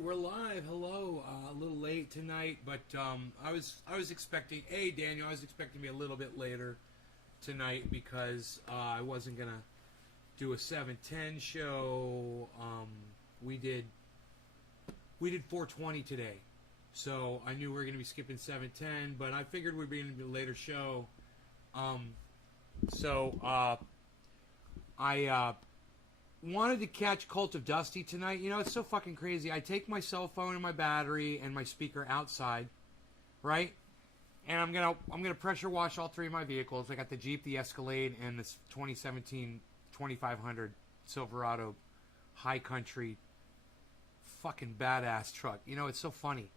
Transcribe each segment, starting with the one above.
right, we're live. Hello. A little late tonight, but I was expecting. Hey, Daniel, I was expecting to be a little bit later tonight because I wasn't gonna do a 7:10 show. We did 4:20 today, so I knew we were gonna be skipping 7:10, but I figured we'd be in a later show. I wanted to catch Cult of Dusty tonight. You know, it's so fucking crazy. I take my cell phone and my battery and my speaker outside, right? And I'm gonna pressure wash all three of my vehicles. I got the Jeep, the Escalade, and this 2017 2500 Silverado High Country fucking badass truck. You know, it's so funny.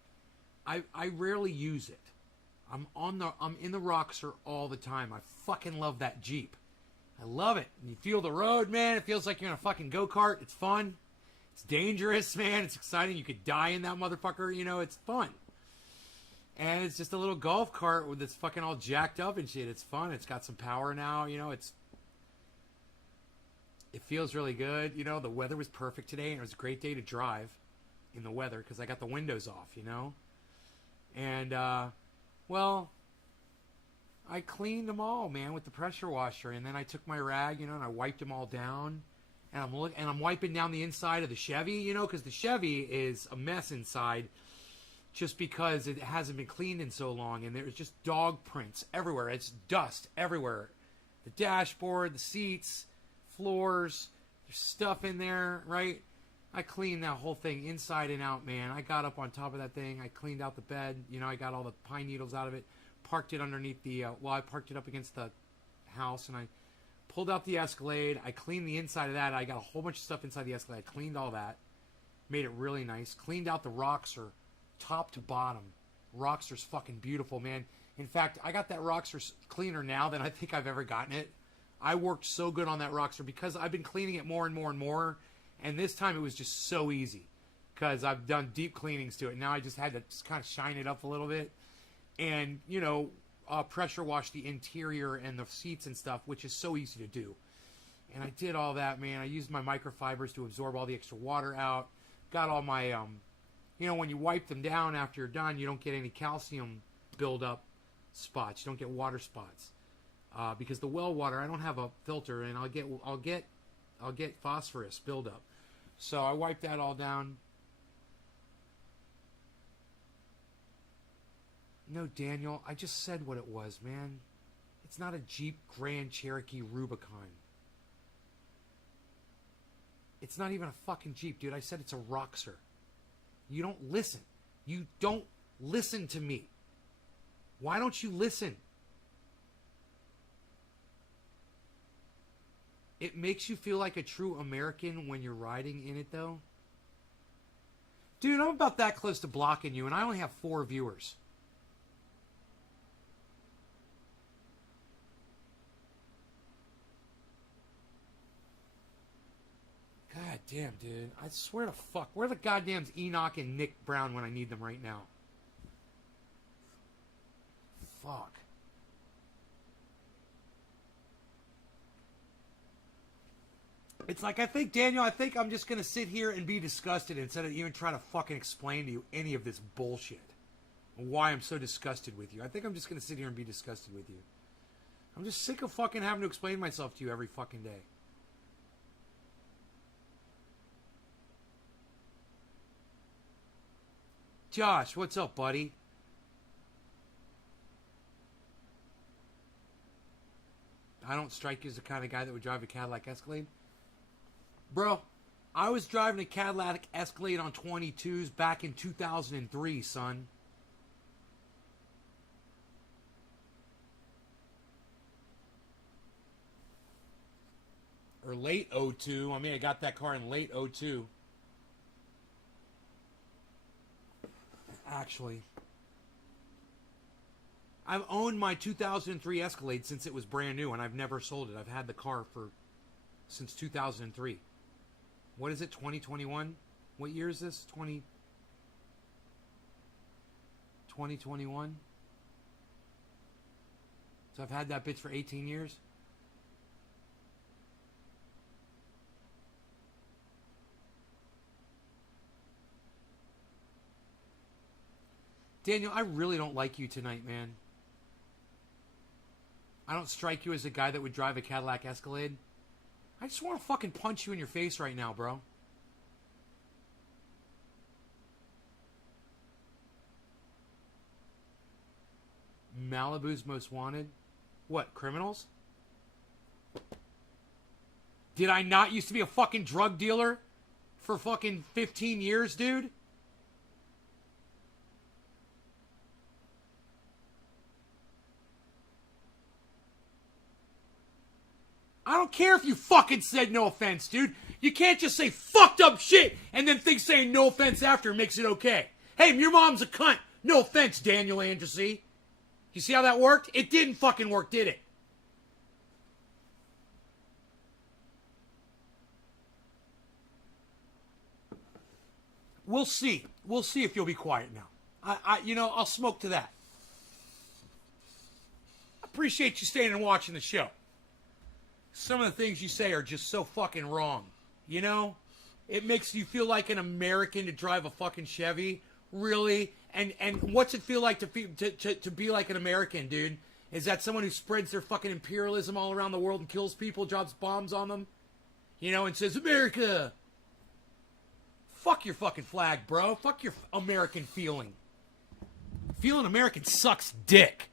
I rarely use it. I'm in the Roxor all the time. I fucking love that Jeep. I love it. And you feel the road, man. It feels like you're in a fucking go-kart. It's fun. It's dangerous, man. It's exciting. You could die in that motherfucker. You know, it's fun. And it's just a little golf cart with it's fucking all jacked up and shit. It's fun. It's got some power now. You know, it feels really good. You know, the weather was perfect today, and it was a great day to drive in the weather because I got the windows off, you know. And, well, I cleaned them all, man, with the pressure washer, and then I took my rag, you know, and I wiped them all down, and I'm wiping down the inside of the Chevy, you know, because the Chevy is a mess inside, just because it hasn't been cleaned in so long, and there's just dog prints everywhere. It's dust everywhere, the dashboard, the seats, floors, there's stuff in there, right? I cleaned that whole thing inside and out, man. I got up on top of that thing. I cleaned out the bed, you know, I got all the pine needles out of it. Parked it underneath the, I parked it up against the house, and I pulled out the Escalade. I cleaned the inside of that. I got a whole bunch of stuff inside the Escalade. I cleaned all that. Made it really nice. Cleaned out the Roxor, top to bottom. Roxor's fucking beautiful, man. In fact, I got that Roxor cleaner now than I think I've ever gotten it. I worked so good on that Roxor because I've been cleaning it more and more and more, and this time it was just so easy because I've done deep cleanings to it. Now I just had to just kind of shine it up a little bit. And, you know, pressure wash the interior and the seats and stuff, which is so easy to do. And I did all that, man. I used my microfibers to absorb all the extra water out. Got all my, you know, when you wipe them down after you're done, you don't get any calcium buildup spots. You don't get water spots. Because the well water, I don't have a filter, and I'll get phosphorus buildup. So I wiped that all down. No, Daniel, I just said what it was, man. It's not a Jeep Grand Cherokee Rubicon. It's not even a fucking Jeep, dude. I said it's a Roxor. You don't listen. You don't listen to me. Why don't you listen? It makes you feel like a true American when you're riding in it, though. Dude, I'm about that close to blocking you, and I only have 4 viewers. God damn, dude. I swear to fuck. Where are the goddamn Enoch and Nick Brown when I need them right now? Fuck. It's like, Daniel, I think I'm just going to sit here and be disgusted instead of even trying to fucking explain to you any of this bullshit. And why I'm so disgusted with you. I think I'm just going to sit here and be disgusted with you. I'm just sick of fucking having to explain myself to you every fucking day. Josh, what's up, buddy? I don't strike you as the kind of guy that would drive a Cadillac Escalade. Bro, I was driving a Cadillac Escalade on 22s back in 2003, son. Or late 02. I mean, I got that car in late 02. Actually, I've owned my 2003 Escalade since it was brand new, and I've never sold it. I've had the car since 2003. What is it, 2021? What year is this? 2021? So I've had that bitch for 18 years. Daniel, I really don't like you tonight, man. I don't strike you as a guy that would drive a Cadillac Escalade. I just want to fucking punch you in your face right now, bro. Malibu's Most Wanted? What, criminals? Did I not used to be a fucking drug dealer for fucking 15 years, dude? I don't care if you fucking said no offense, dude. You can't just say fucked up shit and then think saying no offense after makes it okay. Hey, your mom's a cunt. No offense, Daniel Andressy. You see how that worked? It didn't fucking work, did it? We'll see. We'll see if you'll be quiet now. I'll smoke to that. Appreciate you staying and watching the show. Some of the things you say are just so fucking wrong. You know? It makes you feel like an American to drive a fucking Chevy. Really? And what's it feel like to be like an American, dude? Is that someone who spreads their fucking imperialism all around the world and kills people, drops bombs on them? You know, and says, America! Fuck your fucking flag, bro. Fuck your American feeling. Feeling American sucks dick.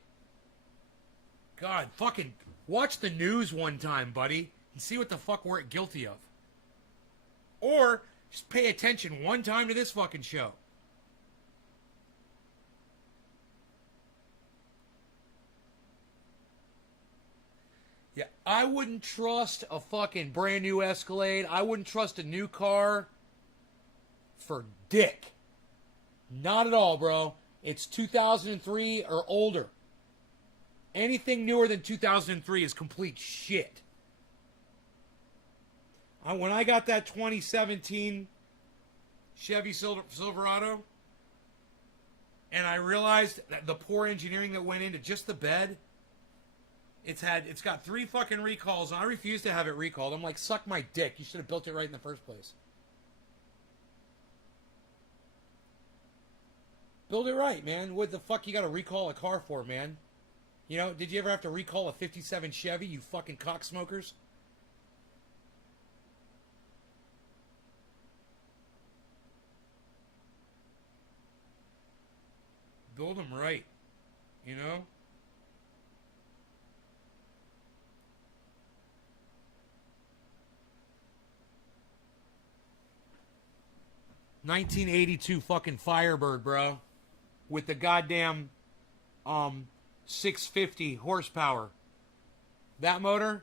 God, fucking watch the news one time, buddy, and see what the fuck we're guilty of. Or just pay attention one time to this fucking show. Yeah, I wouldn't trust a fucking brand new Escalade. I wouldn't trust a new car for dick. Not at all, bro. It's 2003 or older. Anything newer than 2003 is complete shit. When I got that 2017 Chevy Silverado, and I realized that the poor engineering that went into just the bed, it's got 3 fucking recalls, and I refuse to have it recalled. I'm like, suck my dick. You should have built it right in the first place. Build it right, man. What the fuck you got to recall a car for, man? You know, did you ever have to recall a 57 Chevy, you fucking cocksmokers? Build them right, you know? ...1982 fucking Firebird, bro. With the goddamn 650 horsepower. That motor,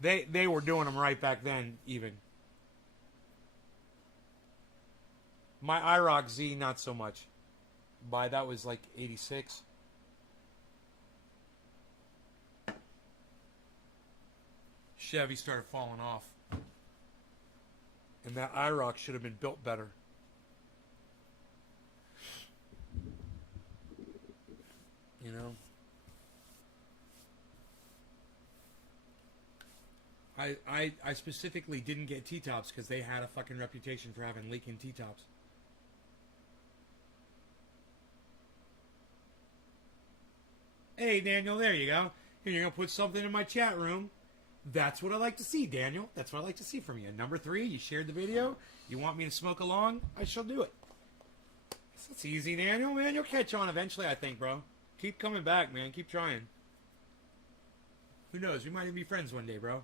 they were doing them right back then, even. My IROC Z, not so much. That was like 86. Chevy started falling off. And that IROC should have been built better. You know? I specifically didn't get T-tops because they had a fucking reputation for having leaking T-tops. Hey, Daniel, there you go. And you're going to put something in my chat room. That's what I like to see, Daniel. That's what I like to see from you. Number 3, you shared the video. You want me to smoke along? I shall do it. It's easy, Daniel, man. You'll catch on eventually, I think, bro. Keep coming back, man. Keep trying. Who knows? We might even be friends one day, bro.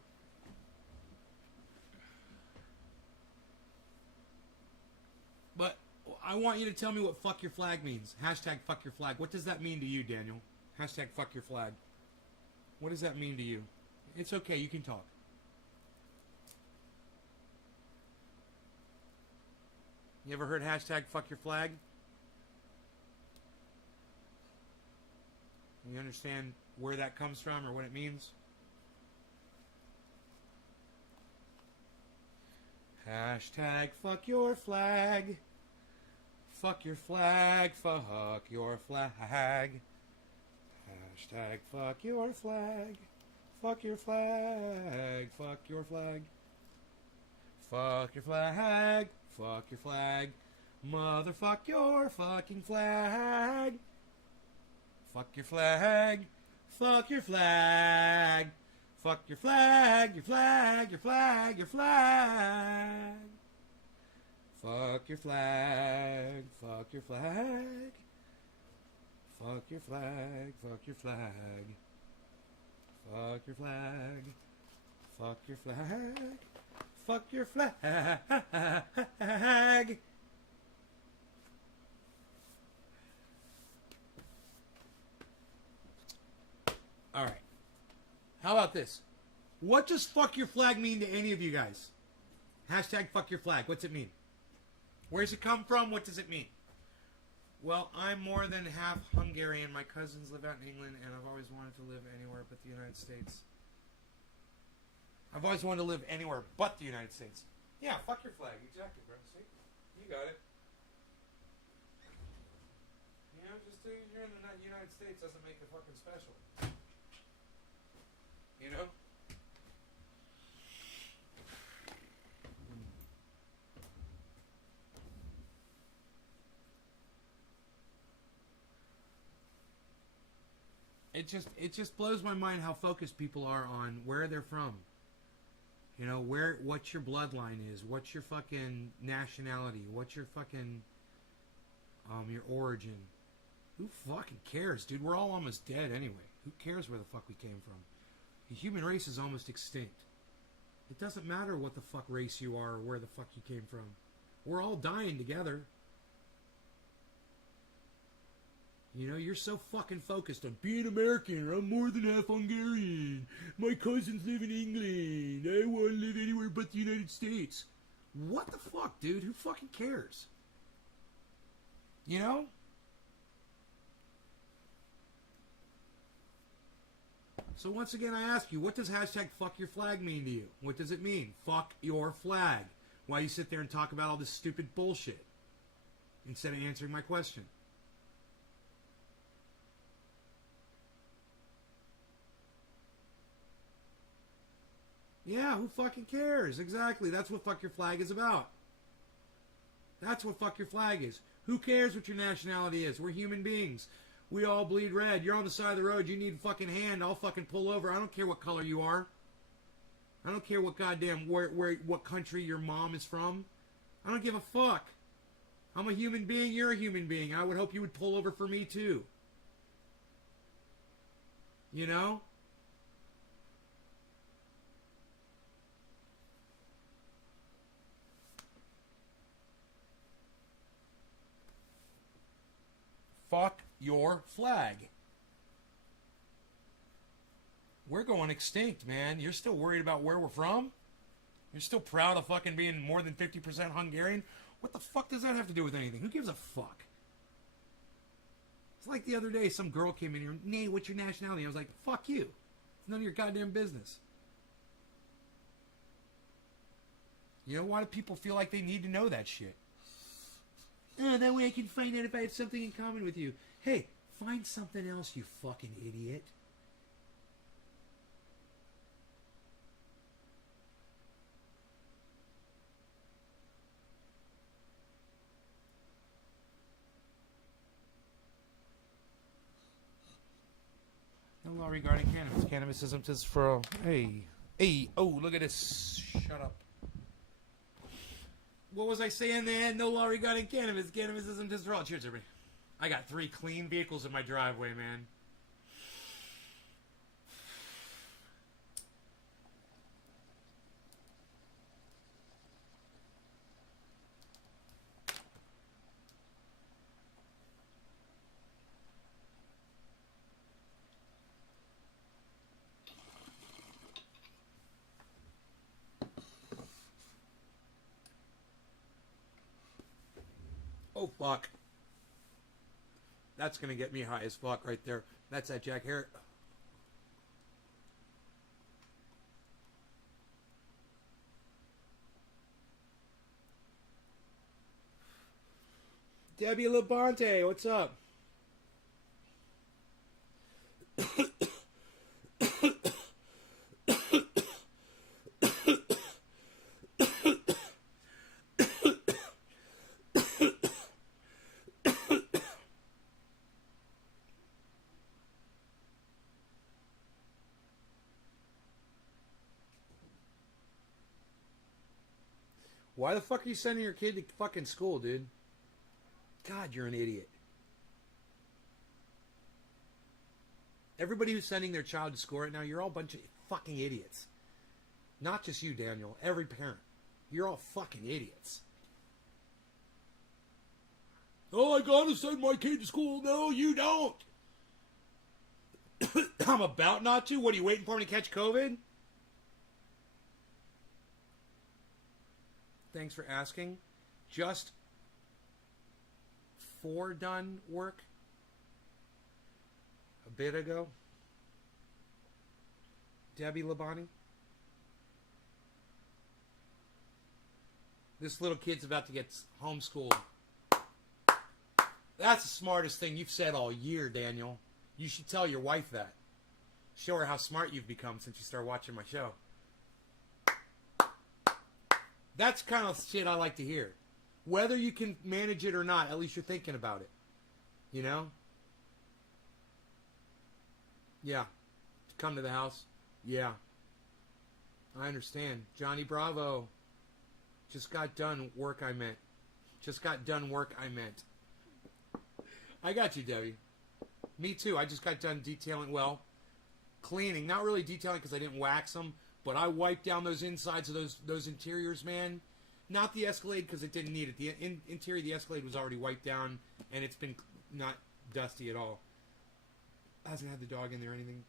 But I want you to tell me what fuck your flag means. Hashtag fuck your flag. What does that mean to you, Daniel? Hashtag fuck your flag. What does that mean to you? It's okay. You can talk. You ever heard hashtag fuck your flag? You understand where that comes from or what it means? Hashtag fuck your flag. Fuck your flag. Fuck your flag. Hashtag fuck your flag. Fuck your flag. Fuck your flag. Fuck your flag. Fuck your flag. Motherfuck your fucking flag. Fuck your flag. Fuck your flag. Fuck your flag, your flag, your flag, your flag. Fuck your flag, fuck your flag. Fuck your flag, fuck your flag. Fuck your flag. Fuck your flag. Fuck your flag. All right. How about this? What does fuck your flag mean to any of you guys? Hashtag fuck your flag. What's it mean? Where's it come from? What does it mean? Well, I'm more than half Hungarian. My cousins live out in England, and I've always wanted to live anywhere but the United States. I've always wanted to live anywhere but the United States. Yeah, fuck your flag. Exactly, bro. See? You got it. You know, just because you're in the United States doesn't make it fucking special. You know? It just blows my mind how focused people are on where they're from. You know, what your bloodline is, what's your fucking nationality, what's your fucking your origin. Who fucking cares, dude? We're all almost dead anyway. Who cares where the fuck we came from? The human race is almost extinct. It doesn't matter what the fuck race you are or where the fuck you came from. We're all dying together. You know, you're so fucking focused on being American. I'm more than half Hungarian. My cousins live in England. I want to live anywhere but the United States. What the fuck, dude? Who fucking cares? You know? So once again, I ask you, what does hashtag fuck your flag mean to you? What does it mean? Fuck your flag. Why you sit there and talk about all this stupid bullshit instead of answering my question? Yeah, who fucking cares? Exactly. That's what fuck your flag is about. That's what fuck your flag is. Who cares what your nationality is? We're human beings. We all bleed red. You're on the side of the road. You need a fucking hand. I'll fucking pull over. I don't care what color you are. I don't care what goddamn what country your mom is from. I don't give a fuck. I'm a human being. You're a human being. I would hope you would pull over for me too. You know? Fuck your flag. We're going extinct, man. You're still worried about where we're from? You're still proud of fucking being more than 50% Hungarian? What the fuck does that have to do with anything? Who gives a fuck? It's like the other day, some girl came in here, Nate, what's your nationality? I was like, fuck you. It's none of your goddamn business. You know, why do people feel like they need to know that shit? Oh, that way I can find out if I have something in common with you. Hey, find something else, you fucking idiot. No law regarding cannabis. Cannabis isn't just for... Hey, oh, look at this. Shut up. What was I saying there? No law regarding cannabis. Cannabis isn't just for all. Cheers, everybody. I got 3 clean vehicles in my driveway, man. Oh, fuck. That's going to get me high as fuck right there. That's that Jack Harris. Debbie Labonte, what's up? Why the fuck are you sending your kid to fucking school, dude? God, you're an idiot. Everybody who's sending their child to school right now, you're all a bunch of fucking idiots. Not just you, Daniel. Every parent. You're all fucking idiots. Oh, I gotta send my kid to school. No, you don't. I'm about not to. What, are you waiting for me to catch COVID? Thanks for asking. Just for done work a bit ago. Debbie Labani. This little kid's about to get homeschooled. That's the smartest thing you've said all year, Daniel. You should tell your wife that. Show her how smart you've become since you started watching my show. That's the kind of shit I like to hear. Whether you can manage it or not, at least you're thinking about it. You know? Yeah. Come to the house? Yeah. I understand. Johnny Bravo. Just got done work I meant. Just got done work I meant. I got you, Debbie. Me too. I just got done detailing, well, cleaning. Not really detailing because I didn't wax them, but I wiped down those insides of those interiors, man. Not the Escalade because it didn't need it. The interior of the Escalade was already wiped down, and it's been not dusty at all. Hasn't had the dog in there or anything.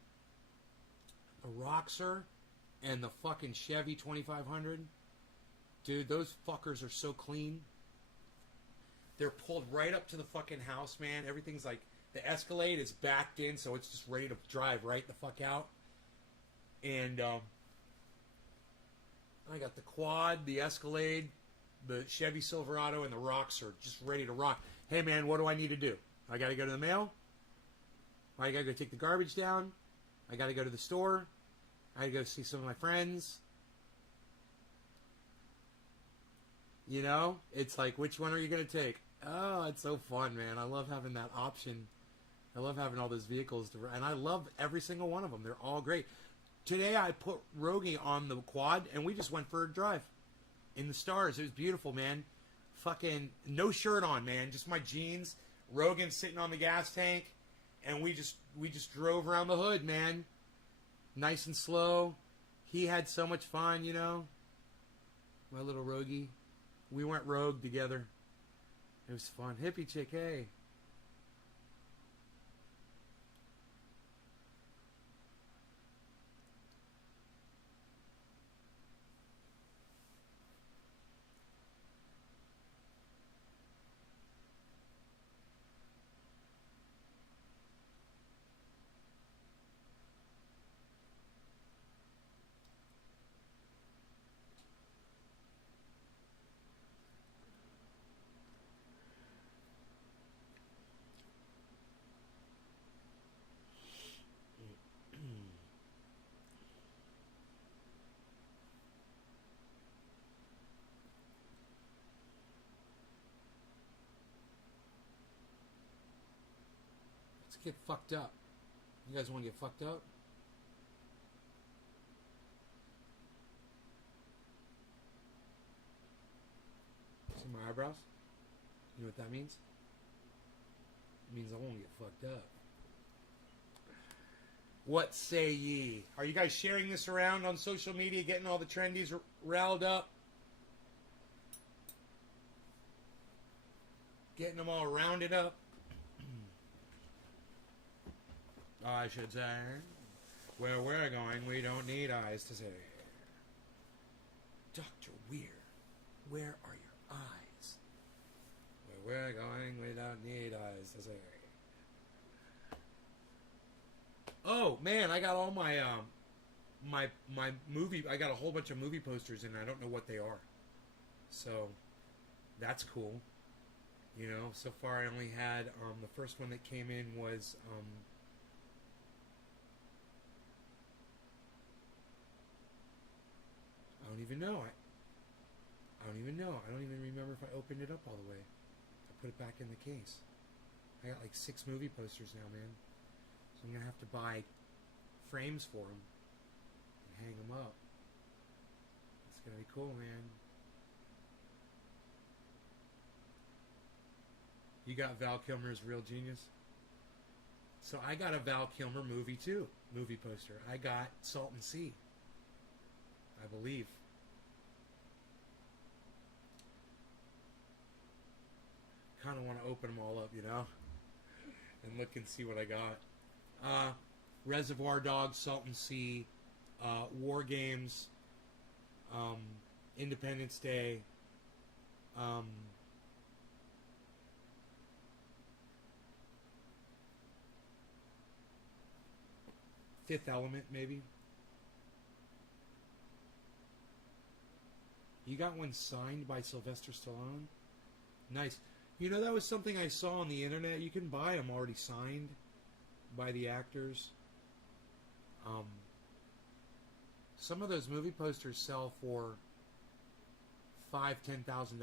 The Roxor and the fucking Chevy 2500. Dude, those fuckers are so clean. They're pulled right up to the fucking house, man. Everything's like, the Escalade is backed in, so it's just ready to drive right the fuck out. And I got the Quad, the Escalade, the Chevy Silverado, and the Roxor just ready to rock. Hey, man, what do I need to do? I got to go to the mail? I got to go take the garbage down? I got to go to the store? I got to go see some of my friends? You know? It's like, which one are you going to take? Oh, it's so fun, man. I love having that option. I love having all those vehicles. And I love every single one of them. They're all great. Today I put Rogie on the Quad, and we just went for a drive in the stars. It was beautiful, man. Fucking no shirt on, man. Just my jeans. Rogan sitting on the gas tank, and we just drove around the hood, man. Nice and slow. He had so much fun, you know. My little Rogie. We went rogue together. It was fun. Hippie chick, hey. Let's get fucked up. You guys want to get fucked up? See my eyebrows? You know what that means? It means I want to get fucked up. What say ye? Are you guys sharing this around on social media, getting all the trendies riled up? Getting them all rounded up? I should say. Where we're going, we don't need eyes to see. Dr. Weir, where are your eyes? Where we're going, we don't need eyes to see. Oh, man, I got all my, my movie, I got a whole bunch of movie posters and I don't know what they are. So, that's cool. You know, so far I only had, the first one that came in was, I don't even know. I don't even know. I don't even remember if I opened it up all the way. I put it back in the case. I got like 6 movie posters now, man. So I'm going to have to buy frames for them and hang them up. It's going to be cool, man. You got Val Kilmer's Real Genius? So I got a Val Kilmer movie too. Movie poster. I got Salton Sea. I believe. Kind of want to open them all up, you know? And look and see what I got. Reservoir Dogs, Salton Sea, War Games, Independence Day, Fifth Element, maybe. You got one signed by Sylvester Stallone? Nice. You know, that was something I saw on the internet. You can buy them already signed by the actors. Some of those movie posters sell for $5,000-$10,000.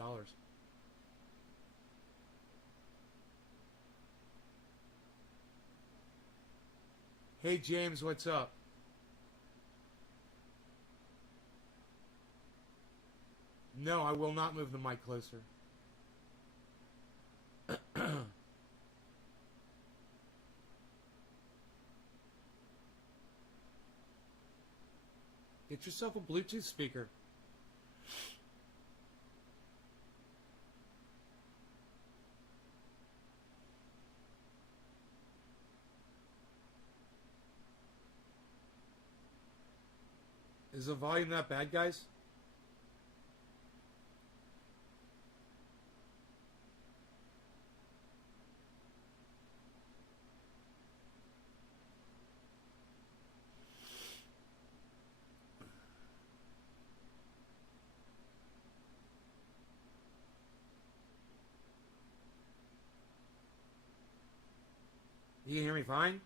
Hey James, what's up? No, I will not move the mic closer. Get yourself a Bluetooth speaker. Is the volume that bad, guys? You can hear me fine?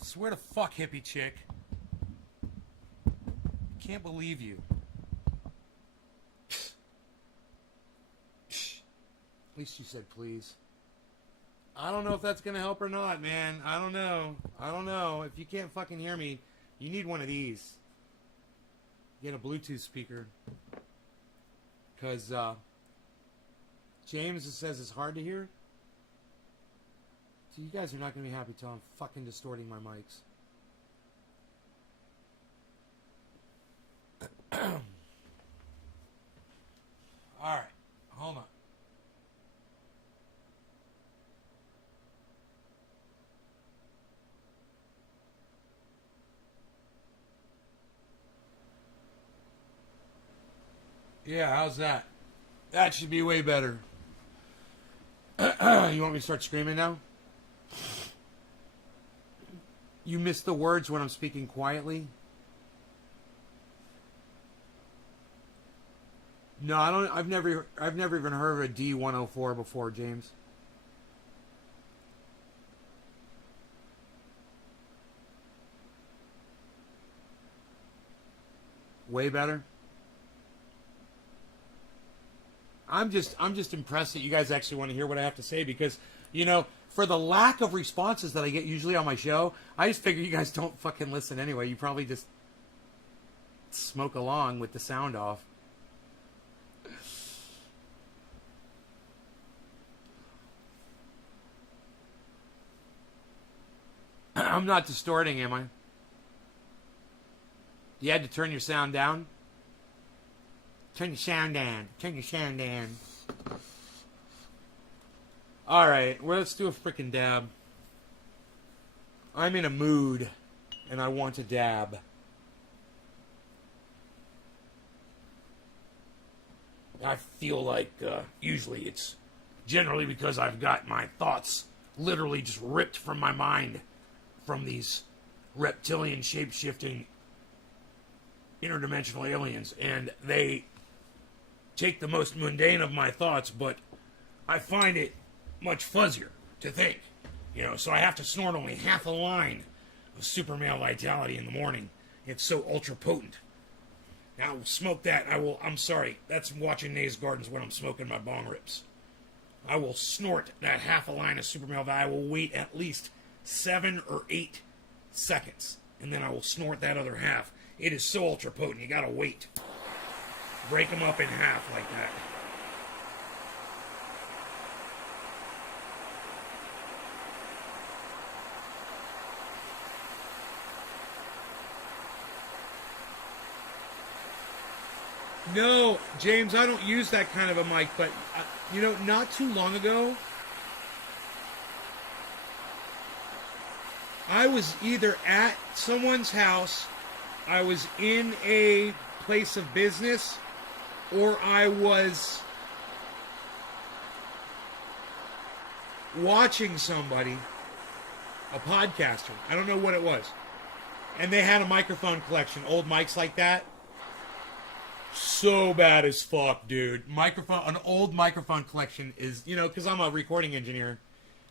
Swear to fuck, hippie chick. Can't believe you. At least you said please. I don't know if that's gonna help or not, man. I don't know. If you can't fucking hear me, you need one of these. Get a Bluetooth speaker. Because, James says it's hard to hear. So you guys are not going to be happy till I'm fucking distorting my mics. Alright, hold on. Yeah, how's that? That should be way better. You want me to start screaming now? You miss the words when I'm speaking quietly? No, I don't. I've never even heard of a D104 before, James. Way better. I'm just impressed that you guys actually want to hear what I have to say because, you know, for the lack of responses that I get usually on my show, I just figure you guys don't fucking listen anyway. You probably just smoke along with the sound off. I'm not distorting, am I? You had to turn your sound down? Turn your sound down. Turn your sound down. Alright, well, let's do a frickin' dab. I'm in a mood, and I want to dab. I feel like, usually it's generally because I've got my thoughts literally just ripped from my mind from these reptilian, shape-shifting, interdimensional aliens, and they take the most mundane of my thoughts, but I find it much fuzzier to think, you know, so I have to snort only half a line of super male vitality in the morning. It's so ultra potent. Now, I'll smoke that. I'm sorry, that's watching Nays Gardens when I'm smoking my bong rips. I will snort that half a line of super male vitality. I will wait at least 7 or 8 seconds and then I will snort that other half. It is so ultra potent, you gotta wait. Break them up in half like that. No, James, I don't use that kind of a mic, but, you know, not too long ago, I was either at someone's house, I was in a place of business, or I was watching somebody, a podcaster, I don't know what it was, and they had a microphone collection, old mics like that. So bad as fuck, dude. An old microphone collection is, you know, because I'm a recording engineer.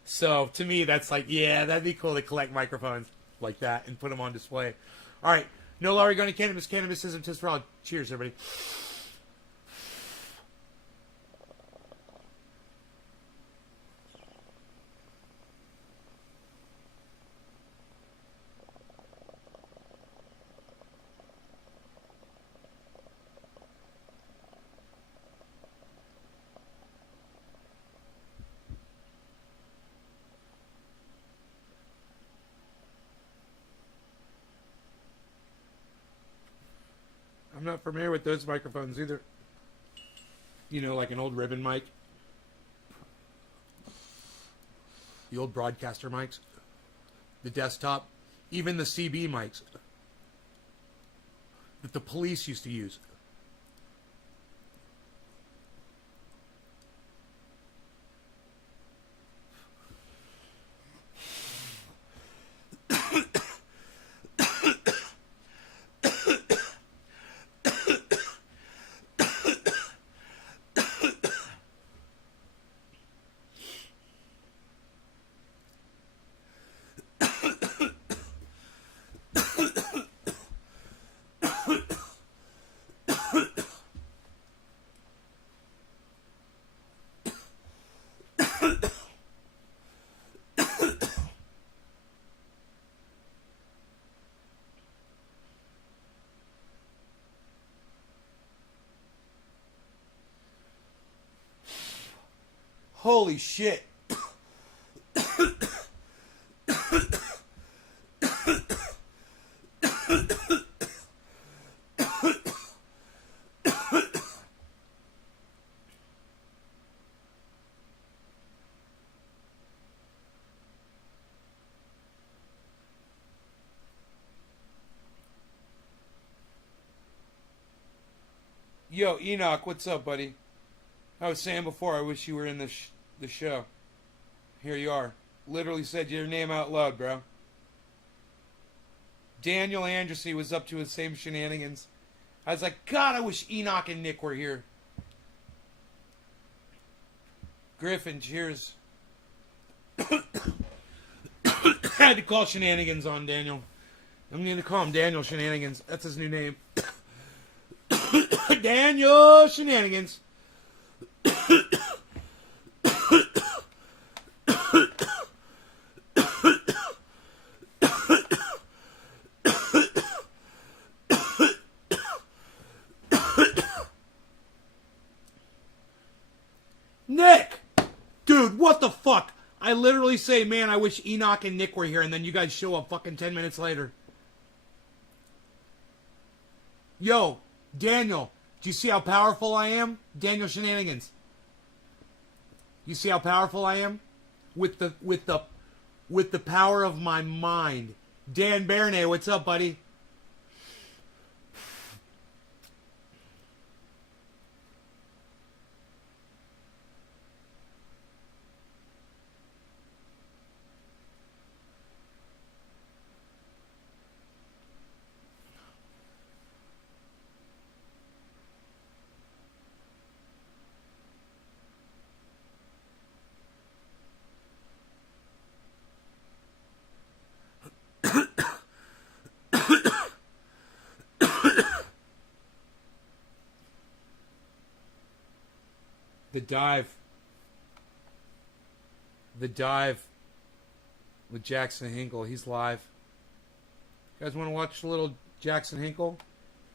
So to me, that's like, yeah, that'd be cool to collect microphones like that and put them on display. All right, no Larry going to cannabis. Cannabis isn't just for all. Cheers, everybody. I'm not familiar with those microphones either. You know, like an old ribbon mic. The old broadcaster mics. The desktop. Even the CB mics. That the police used to use. Holy shit. Yo, Enoch, what's up, buddy? I was saying before, I wish you were in the show. Here you are. Literally said your name out loud, bro. Daniel Andressy was up to his same shenanigans. I was like, God, I wish Enoch and Nick were here. Griffin, cheers. I had to call shenanigans on Daniel. I'm going to call him Daniel Shenanigans. That's his new name. Daniel Shenanigans. Nick! Dude, what the fuck? I literally say, man, I wish Enoch and Nick were here, and then you guys show up fucking 10 minutes later. Yo, Daniel, do you see how powerful I am? Daniel Shenanigans. You see how powerful I am? With the power of my mind. Dan Bernay, what's up, buddy? The dive with Jackson Hinkle. He's live. You guys want to watch a little Jackson Hinkle?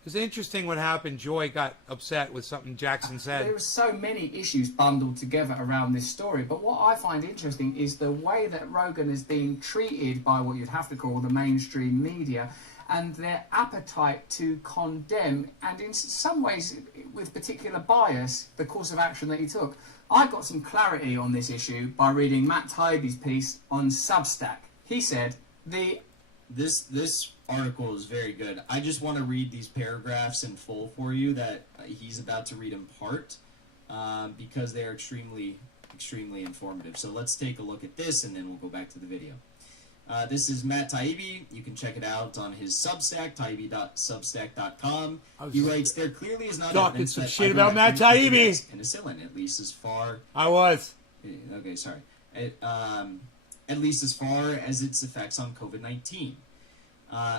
It's interesting what happened. Joy got upset with something Jackson said. There were so many issues bundled together around this story, but what I find interesting is the way that Rogan is being treated by what you'd have to call the mainstream media, and their appetite to condemn, and in some ways with particular bias, the course of action that he took. I got some clarity on this issue by reading Matt Taibbi's piece on Substack. He said, This article is very good. I just want to read these paragraphs in full for you that he's about to read in part, because they are extremely informative. So let's take a look at this, and then we'll go back to the video. This is Matt Taibbi. You can check it out on his Substack, taibbi.substack.com. He writes, there clearly is not evidence some that shit about Matt Taibbi. Penicillin, at least as far... I was. Okay, sorry. At least as far as its effects on COVID-19.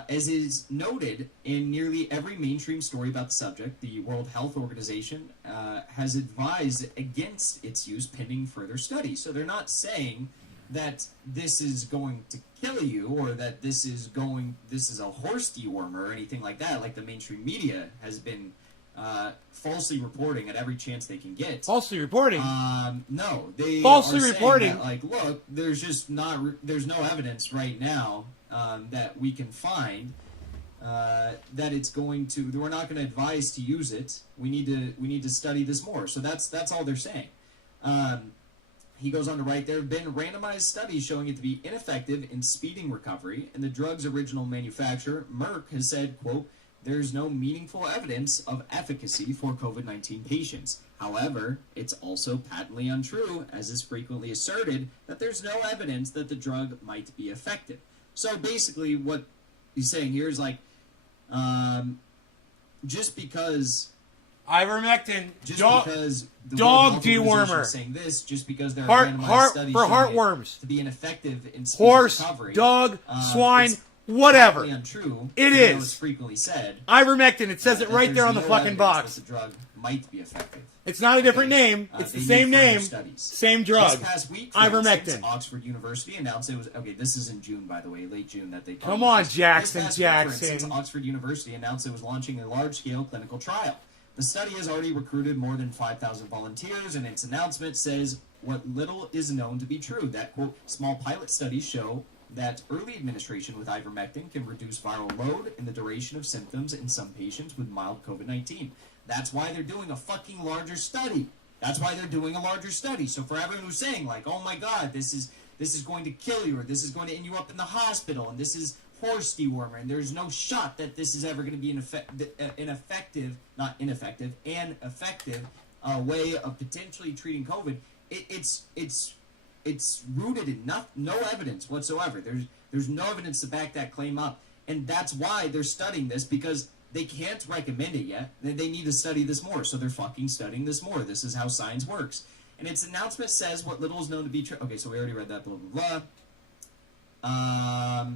As is noted in nearly every mainstream story about the subject, the World Health Organization has advised against its use pending further study. So they're not saying that this is going to kill you, or that this is a horse dewormer or anything like that, like the mainstream media has been falsely reporting at every chance they can get. Falsely reporting? No, they falsely are saying reporting. That, like, look, there's no evidence right now that we can find that it's going to. We're not going to advise to use it. We need to study this more. So that's all they're saying. He goes on to write, there have been randomized studies showing it to be ineffective in speeding recovery, and the drug's original manufacturer, Merck, has said, quote, there's no meaningful evidence of efficacy for COVID-19 patients. However, it's also patently untrue, as is frequently asserted, that there's no evidence that the drug might be effective. So basically what he's saying here is like, just because... Ivermectin, dog dewormer. Saying this, just because there are randomized studies for heartworms to be ineffective in horse, recovery, dog, swine, whatever. Untrue. It is. It's frequently said. Ivermectin. It says it right there on the fucking box. That the drug might be effective. It's not a different name. It's the same name, same drug. This past week, Ivermectin. Oxford University announced it was okay. This is in June, by the way, late June that they. Come on, Jackson. This past week, for instance, Oxford University announced it was launching a large-scale clinical trial. The study has already recruited more than 5,000 volunteers, and its announcement says what little is known to be true. That, quote, small pilot studies show that early administration with ivermectin can reduce viral load and the duration of symptoms in some patients with mild COVID-19. That's why they're doing a fucking larger study. That's why they're doing a larger study. So for everyone who's saying, like, oh my God, this is going to kill you, or this is going to end you up in the hospital, and this is horse dewormer, and there's no shot that this is ever going to be an effective way of potentially treating COVID. It's rooted in no evidence whatsoever. There's no evidence to back that claim up, and that's why they're studying this, because they can't recommend it yet. They need to study this more, so they're fucking studying this more. This is how science works. And its announcement says what little is known to be true. Okay, so we already read that. Blah blah blah.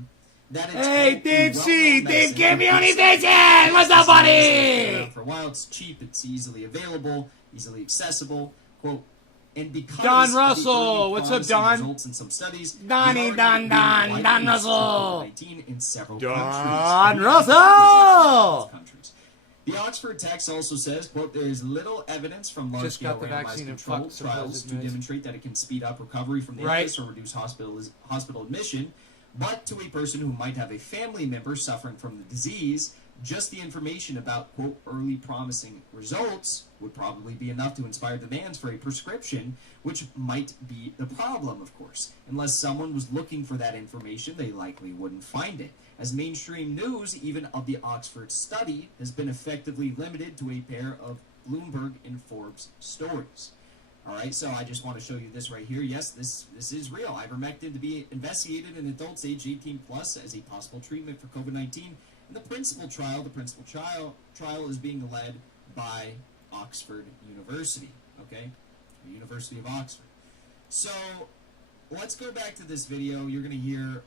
That it's hey, Dave C. Dave Campione Vision! What's up, buddy? For a while, it's cheap, it's easily available, easily accessible. Quote, and because Don Russell! What's up, Don? Results in some studies, Don Russell! In several Don Russell! Countries. The Oxford text also says, quote, there is little evidence from large-scale randomized controlled trials to demonstrate that it can speed up recovery from the illness or reduce hospital admission. But to a person who might have a family member suffering from the disease, just the information about, quote, early promising results would probably be enough to inspire demands for a prescription, which might be the problem, of course. Unless someone was looking for that information, they likely wouldn't find it. As mainstream news, even of the Oxford study, has been effectively limited to a pair of Bloomberg and Forbes stories. All right, so I just want to show you this right here. Yes, this is real. Ivermectin to be investigated in adults age 18 plus as a possible treatment for COVID-19. And the principal trial is being led by Oxford University. Okay, the University of Oxford. So let's go back to this video. You're going to hear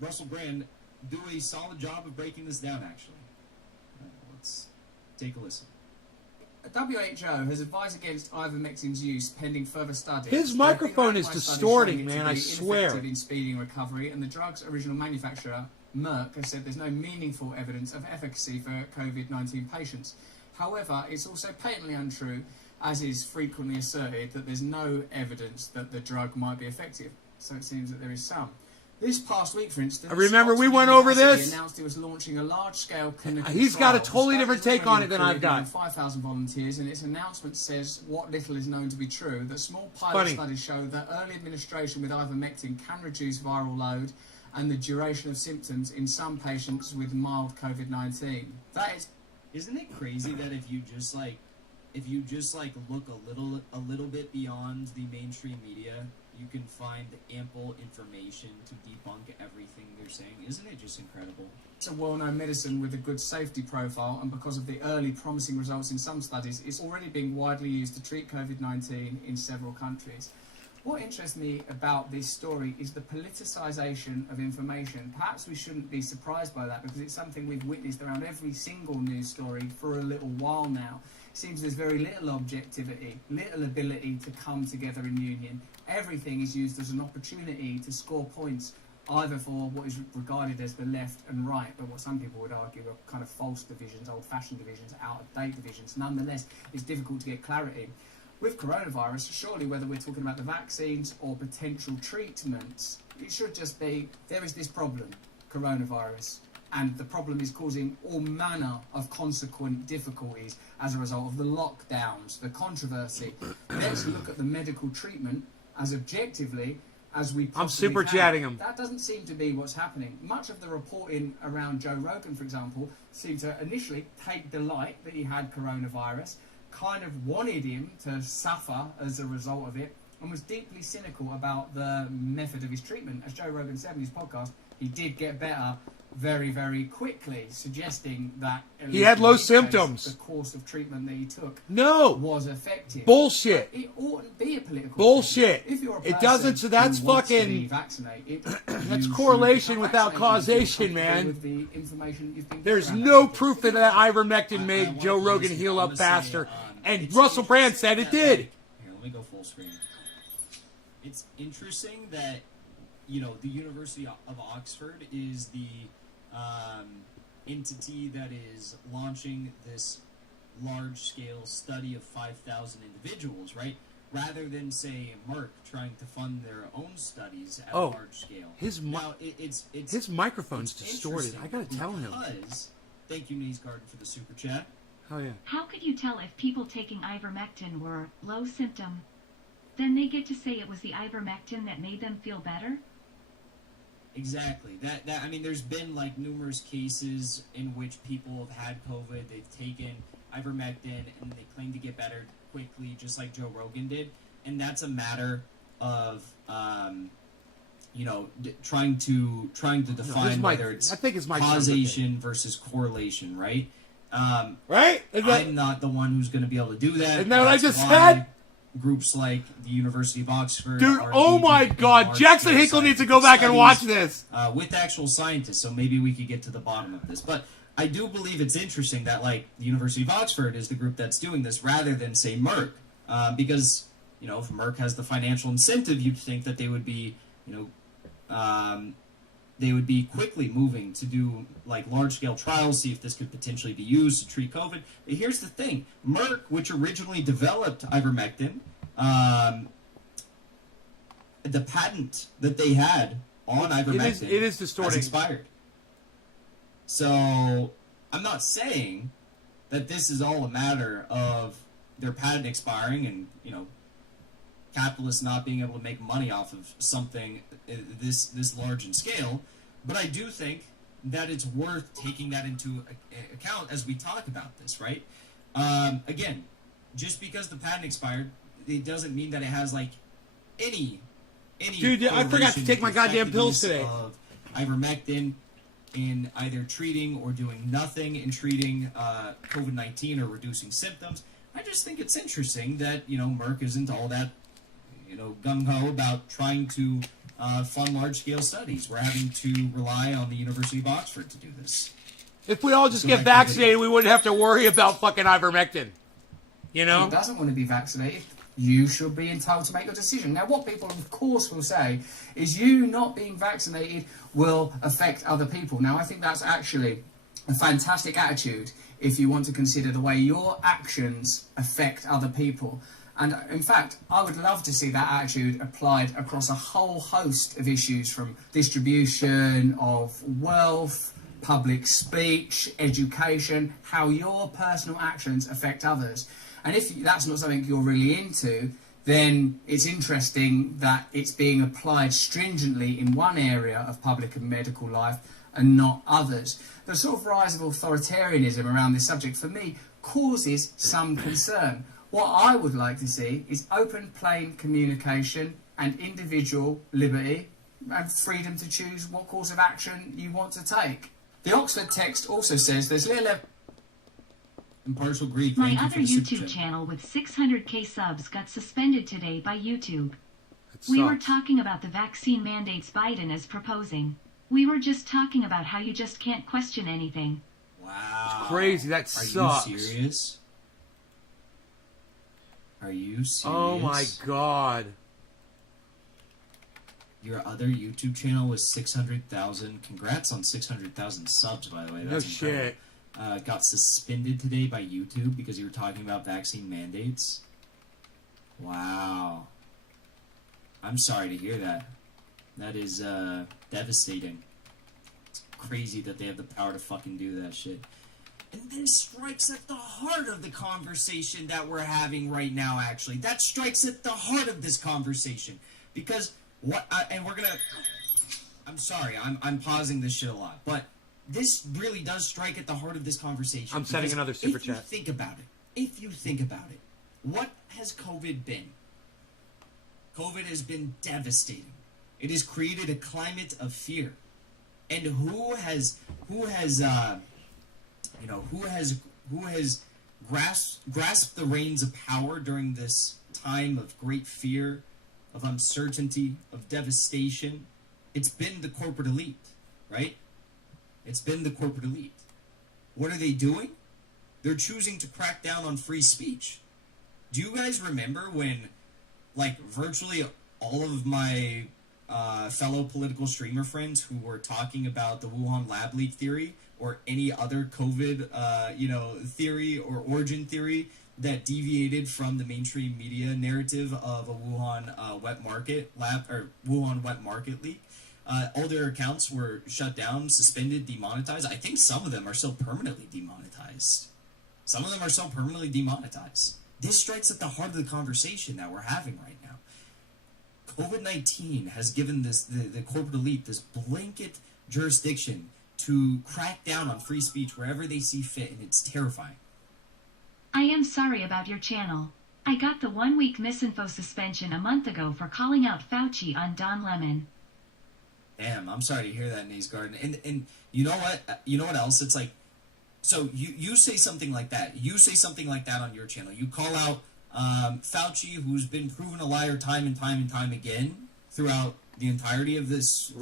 Russell Brand do a solid job of breaking this down. Actually, let's take a listen. WHO has advised against ivermectin's use pending further studies. His microphone is distorting, man, I swear. Effective in speeding recovery, and the drug's original manufacturer, Merck has said there's no meaningful evidence of efficacy for COVID-19 patients. However, it's also patently untrue, as is frequently asserted, that there's no evidence that the drug might be effective. So it seems that there is some. This past week, for instance, I remember we went over this. Announced it was launching a large-scale clinical He's trial. got a totally different take on it than I've got. 5,000 volunteers, and its announcement says what little is known to be true, that small pilot studies show that early administration with ivermectin can reduce viral load and the duration of symptoms in some patients with mild COVID-19. That is... Isn't it crazy that if you just look a little bit beyond the mainstream media, you can find ample information to debunk everything they're saying? Isn't it just incredible? It's a well-known medicine with a good safety profile, and because of the early promising results in some studies, it's already being widely used to treat COVID-19 in several countries. What interests me about this story is the politicisation of information. Perhaps we shouldn't be surprised by that, because it's something we've witnessed around every single news story for a little while now. It seems there's very little objectivity, little ability to come together in union. Everything is used as an opportunity to score points, either for what is regarded as the left and right, but what some people would argue are kind of false divisions, old-fashioned divisions, out-of-date divisions. Nonetheless, it's difficult to get clarity. With coronavirus, surely whether we're talking about the vaccines or potential treatments, it should just be, there is this problem, coronavirus, and the problem is causing all manner of consequent difficulties as a result of the lockdowns, the controversy. Let's look at the medical treatment as objectively as we possibly I'm super can. chatting him. That doesn't seem to be what's happening. Much of the reporting around Joe Rogan, for example, seemed to initially take delight that he had coronavirus, kind of wanted him to suffer as a result of it, and was deeply cynical about the method of his treatment. As Joe Rogan said in his podcast, he did get better very, very quickly, suggesting that he had low symptoms. The course of treatment that he took was effective. Bullshit. It oughtn't be a political bullshit. If you're a it doesn't. So that's fucking. That's correlation without causation, man. With the information you've been There's no proof that ivermectin made Joe Rogan heal up faster, and Russell Brand said it did. Here, let me go full screen. It's interesting that, you know, the University of Oxford is the entity that is launching this large-scale study of 5,000 individuals, right? Rather than, say, Merck trying to fund their own studies at a large scale. His microphone's distorted. I gotta tell him. Thank you, Nice Garden, for the super chat. Oh yeah. How could you tell if people taking ivermectin were low symptom? Then they get to say it was the ivermectin that made them feel better? Exactly. I mean, there's been like numerous cases in which people have had COVID, they've taken ivermectin, and they claim to get better quickly, just like Joe Rogan did. And that's a matter of, you know, trying to define whether it's causation versus correlation, right? Right? I'm not the one who's going to be able to do that. Isn't that what I just said? Groups like the University of Oxford. Dude, oh my God. Jackson Hinkle needs to go back and watch this. With actual scientists, so maybe we could get to the bottom of this. But I do believe it's interesting that, like, the University of Oxford is the group that's doing this rather than, say, Merck. Because, you know, if Merck has the financial incentive, you'd think that they would be, you know, they would be quickly moving to do, like, large-scale trials, see if this could potentially be used to treat COVID. But here's the thing. Merck, which originally developed ivermectin, the patent that they had on ivermectin it is distorting. has expired. So I'm not saying that this is all a matter of their patent expiring and, you know, capitalists not being able to make money off of something this large in scale, but I do think that it's worth taking that into account as we talk about this, right? Again, just because the patent expired, it doesn't mean that it has, like, any Dude, I forgot to take my goddamn pills today. Of ivermectin in either treating or doing nothing in treating COVID-19 or reducing symptoms. I just think it's interesting that, you know, Merck isn't all that, you know, gung-ho about trying to fund large-scale studies. We're having to rely on the University of Oxford to do this. If we all just get vaccinated, we wouldn't have to worry about fucking ivermectin. You know? Who doesn't want to be vaccinated? You should be entitled to make your decision. Now, what people, of course, will say is you not being vaccinated will affect other people. Now, I think that's actually a fantastic attitude if you want to consider the way your actions affect other people. And in fact, I would love to see that attitude applied across a whole host of issues, from distribution of wealth, public speech, education, how your personal actions affect others. And if that's not something you're really into, then it's interesting that it's being applied stringently in one area of public and medical life and not others. The sort of rise of authoritarianism around this subject, for me, causes some concern. What I would like to see is open, plain communication and individual liberty and freedom to choose what course of action you want to take. The Oxford text also says there's little impartial Greek. My other YouTube channel with 600k subs got suspended today by YouTube. We were talking about the vaccine mandates Biden is proposing. We were just talking about how you just can't question anything. Wow. It's crazy. That sucks. Are you serious? Are you serious? Oh my god. Your other YouTube channel was 600,000. Congrats on 600,000 subs, by the way. That's no shit. Got suspended today by YouTube because you were talking about vaccine mandates. Wow. I'm sorry to hear that. That is devastating. It's crazy that they have the power to fucking do that shit. And this strikes at the heart of the conversation that we're having right now, actually. That strikes at the heart of this conversation. Because and we're gonna... I'm sorry, I'm pausing this shit a lot, but this really does strike at the heart of this conversation. I'm setting another super chat. If you think about it, what has COVID been? COVID has been devastating. It has created a climate of fear. And who has grasped the reins of power during this time of great fear, of uncertainty, of devastation? It's been the corporate elite, right? It's been the corporate elite. What are they doing? They're choosing to crack down on free speech. Do you guys remember when, like, virtually all of my fellow political streamer friends who were talking about the Wuhan lab leak theory or any other COVID, theory or origin theory that deviated from the mainstream media narrative of a Wuhan wet market lab or Wuhan wet market leak? All their accounts were shut down, suspended, demonetized. I think some of them are still permanently demonetized. This strikes at the heart of the conversation that we're having right now. COVID-19 has given the corporate elite this blanket jurisdiction to crack down on free speech wherever they see fit, and it's terrifying. I am sorry about your channel. I got the 1-week misinfo suspension a month ago for calling out Fauci on Don Lemon. Damn, I'm sorry to hear that, Naze Garden. And you know what? You know what else? It's like, so you say something like that. You say something like that on your channel. You call out Fauci, who's been proven a liar time and time again throughout the entirety of this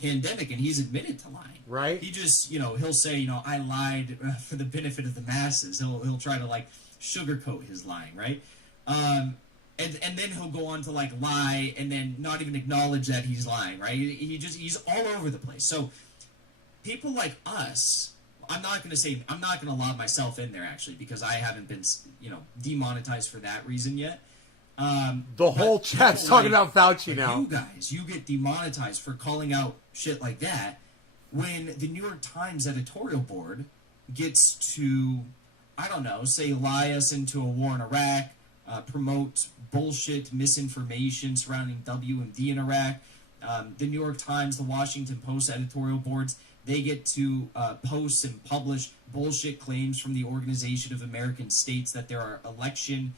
pandemic, and he's admitted to lying. Right. He just, he'll say, I lied for the benefit of the masses. He'll try to, like, sugarcoat his lying, right? And then he'll go on to, like, lie and then not even acknowledge that he's lying, right? He's all over the place. So people like us, I'm not going to lob myself in there, actually, because I haven't been, demonetized for that reason yet. The whole chat's talking about Fauci now. You guys, you get demonetized for calling out shit like that when the New York Times editorial board gets to, I don't know, say lie us into a war in Iraq, promote bullshit misinformation surrounding WMD in Iraq. The New York Times, the Washington Post editorial boards, they get to post and publish bullshit claims from the Organization of American States that there are election,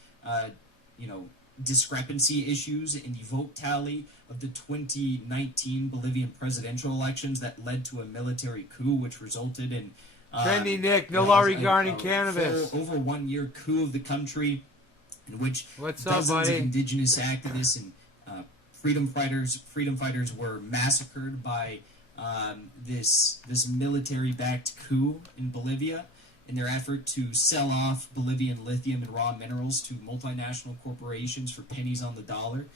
discrepancy issues in the vote tally of the 2019 Bolivian presidential elections that led to a military coup, which resulted in Trendy Nick, no law regarding cannabis. Over 1 year coup of the country, in which dozens of indigenous activists and freedom fighters were massacred by this military-backed coup in Bolivia. in their effort to sell off Bolivian lithium and raw minerals to multinational corporations for pennies on the dollar.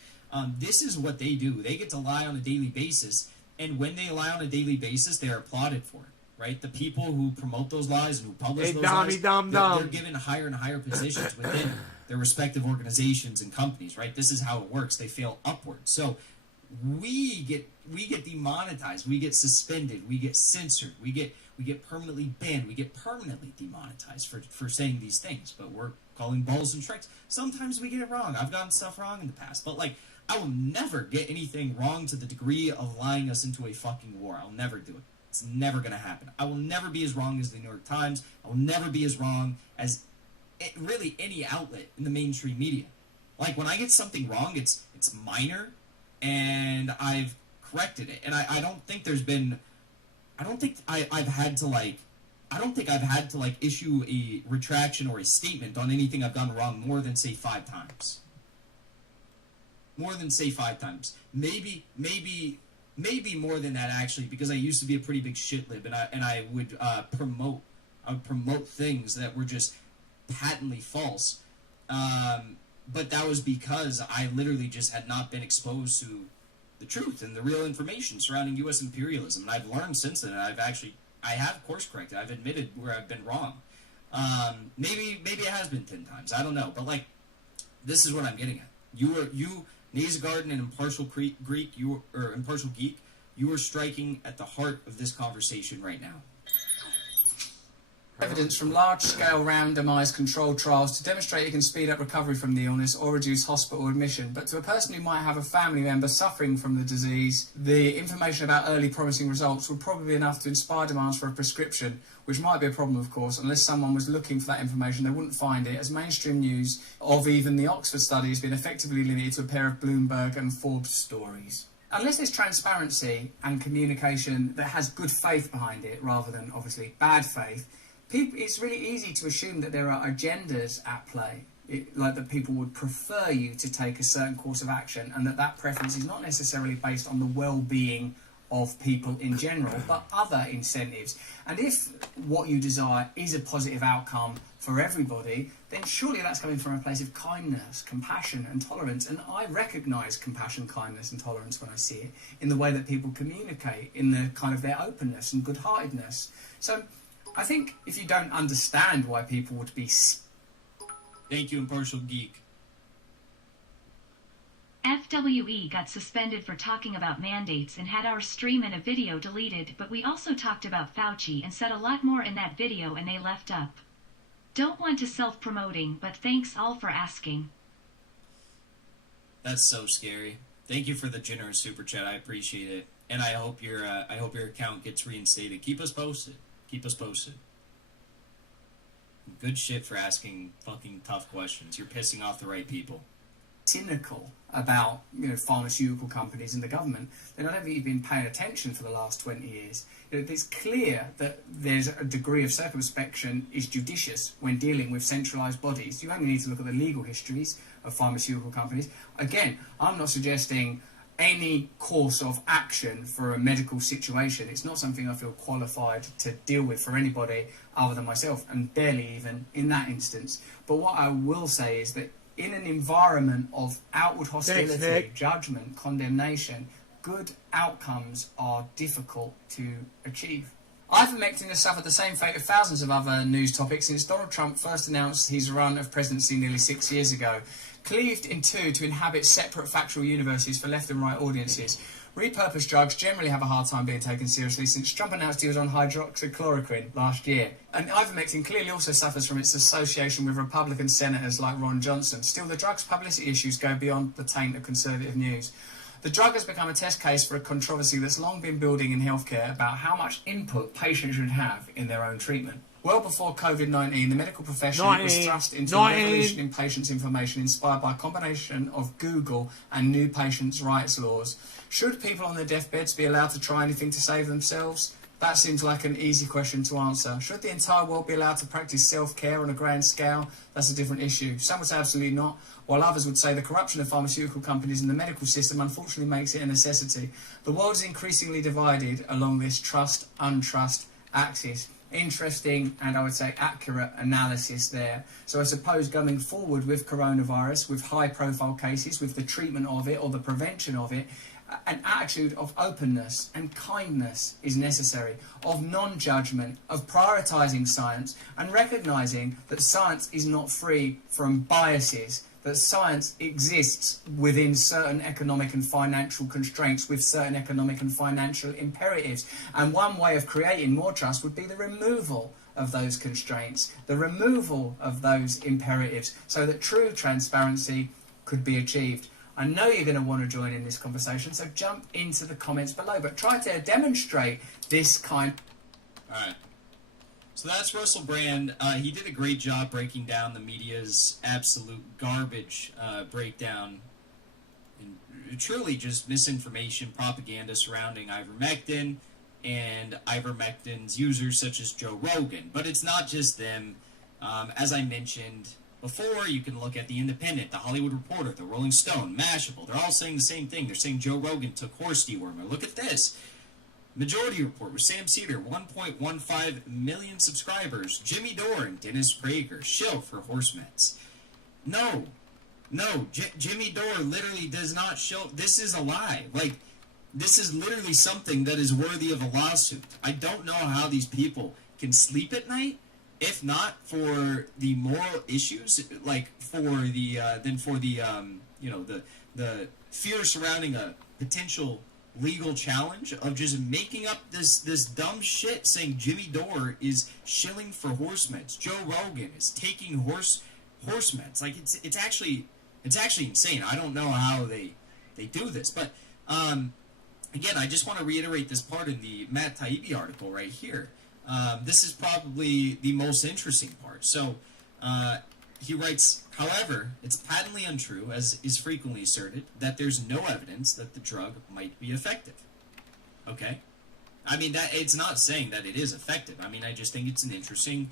This is what they do. They get to lie on a daily basis, and when they lie on a daily basis, they are applauded for it, right? The people who promote those lies and who publish those lies, they're given higher and higher positions within their respective organizations and companies, right? This is how it works. They fail upward. So we get demonetized, we get suspended, we get censored, we get permanently banned, we get permanently demonetized for saying these things, but we're calling balls and strikes. Sometimes we get it wrong. I've gotten stuff wrong in the past, but like, I will never get anything wrong to the degree of lying us into a fucking war. I'll never do it. It's never going to happen. I will never be as wrong as the New York Times. I will never be as wrong as really any outlet in the mainstream media. Like, when I get something wrong, it's minor, and I've corrected it. And I don't think there's been... I don't think I've had to issue a retraction or a statement on anything I've done wrong more than, say, 5 times. More than, say, 5 times. Maybe more than that, actually, because I used to be a pretty big shitlib, and I would promote things that were just patently false. But that was because I literally just had not been exposed to the truth and the real information surrounding U.S. imperialism. And I've learned since then, and I have course corrected. I've admitted where I've been wrong. Maybe it has been 10 times. I don't know. But, like, this is what I'm getting at. You Nasegarden and Impartial Geek, you are striking at the heart of this conversation right now. Evidence from large-scale randomised controlled trials to demonstrate it can speed up recovery from the illness or reduce hospital admission. But to a person who might have a family member suffering from the disease, the information about early promising results would probably be enough to inspire demands for a prescription, which might be a problem, of course. Unless someone was looking for that information, they wouldn't find it, as mainstream news of even the Oxford study has been effectively limited to a pair of Bloomberg and Forbes stories. Unless there's transparency and communication that has good faith behind it, rather than, obviously, bad faith, it's really easy to assume that there are agendas at play, like that people would prefer you to take a certain course of action, and that preference is not necessarily based on the well-being of people in general, but other incentives. And if what you desire is a positive outcome for everybody, then surely that's coming from a place of kindness, compassion and tolerance. And I recognise compassion, kindness and tolerance when I see it in the way that people communicate, in the kind of their openness and good-heartedness. So I think if you don't understand why people would be... Thank you, Impartial Geek. FWE got suspended for talking about mandates and had our stream and a video deleted, but we also talked about Fauci and said a lot more in that video, and they left up. Don't want to self-promoting, but thanks all for asking. That's so scary. Thank you for the generous super chat. I appreciate it. And I hope your account gets reinstated. Keep us posted. Keep us posted. Good shit for asking fucking tough questions. You're pissing off the right people. Cynical about pharmaceutical companies and the government, then I don't think you've been paying attention for the last 20 years. It's clear that there's a degree of circumspection is judicious when dealing with centralised bodies. You only need to look at the legal histories of pharmaceutical companies. Again, I'm not suggesting any course of action for a medical situation. It's not something I feel qualified to deal with for anybody other than myself, and barely even in that instance. But what I will say is that in an environment of outward hostility, judgment, condemnation, good outcomes are difficult to achieve. Ivermectin has suffered the same fate of thousands of other news topics since Donald Trump first announced his run of presidency nearly 6 years ago. Cleaved in two to inhabit separate factual universes for left and right audiences, repurposed drugs generally have a hard time being taken seriously since Trump announced he was on hydroxychloroquine last year. And ivermectin clearly also suffers from its association with Republican senators like Ron Johnson. Still, the drug's publicity issues go beyond the taint of conservative news. The drug has become a test case for a controversy that's long been building in healthcare about how much input patients should have in their own treatment. Well before COVID-19, the medical profession was thrust into a revolution in patients' information inspired by a combination of Google and new patients' rights laws. Should people on their deathbeds be allowed to try anything to save themselves? That seems like an easy question to answer. Should the entire world be allowed to practice self-care on a grand scale? That's a different issue. Some would say absolutely not, while others would say the corruption of pharmaceutical companies and the medical system unfortunately makes it a necessity. The world is increasingly divided along this trust-untrust axis. interesting and I would say accurate analysis there. So I suppose going forward with coronavirus, with high profile cases, with the treatment of it or the prevention of it, an attitude of openness and kindness is necessary, of non-judgment, of prioritising science and recognising that science is not free from biases, that science exists within certain economic and financial constraints, with certain economic and financial imperatives. And one way of creating more trust would be the removal of those constraints, the removal of those imperatives, so that true transparency could be achieved. I know you're going to want to join in this conversation, so jump into the comments below, but try to demonstrate this kind. All right. So that's Russell Brand. He did a great job breaking down the media's absolute garbage breakdown, and truly just misinformation, propaganda surrounding ivermectin and ivermectin's users such as Joe Rogan. But it's not just them. As I mentioned before, you can look at The Independent, The Hollywood Reporter, The Rolling Stone, Mashable. They're all saying the same thing. They're saying Joe Rogan took horse dewormer. Look at this. Majority Report with Sam Cedar, 1.15 million subscribers. Jimmy Dore and Dennis Prager, shill for horse meds. No, Jimmy Dore literally does not shill. This is a lie. Like, this is literally something that is worthy of a lawsuit. I don't know how these people can sleep at night, if not for the moral issues, like for the then for the you know, the fear surrounding a potential legal challenge of just making up this dumb shit, saying Jimmy Dore is shilling for horse meds, Joe Rogan is taking horse meds. Like, it's actually insane. I don't know how they do this, but again, I just want to reiterate this part in the Matt Taibbi article right here. This is probably the most interesting part. So he writes, however, it's patently untrue, as is frequently asserted, that there's no evidence that the drug might be effective. Okay? I mean, that it's not saying that it is effective. I mean, I just think it's an interesting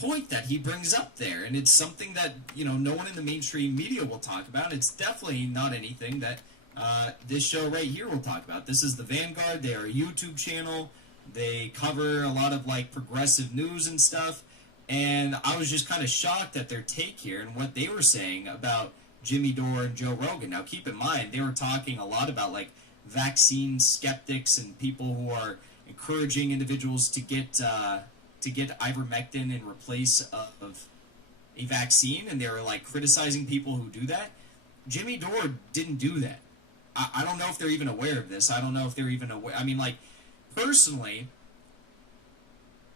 point that he brings up there, and it's something that, you know, no one in the mainstream media will talk about. It's definitely not anything that this show right here will talk about. This is the Vanguard. They are a YouTube channel. They cover a lot of, like, progressive news and stuff. And I was just kind of shocked at their take here and what they were saying about Jimmy Dore and Joe Rogan. Now, keep in mind, they were talking a lot about, like, vaccine skeptics and people who are encouraging individuals to get ivermectin in replace of a vaccine, and they were, like, criticizing people who do that. Jimmy Dore didn't do that. I don't know if they're even aware of this. I don't know if they're even aware. I mean, like, personally,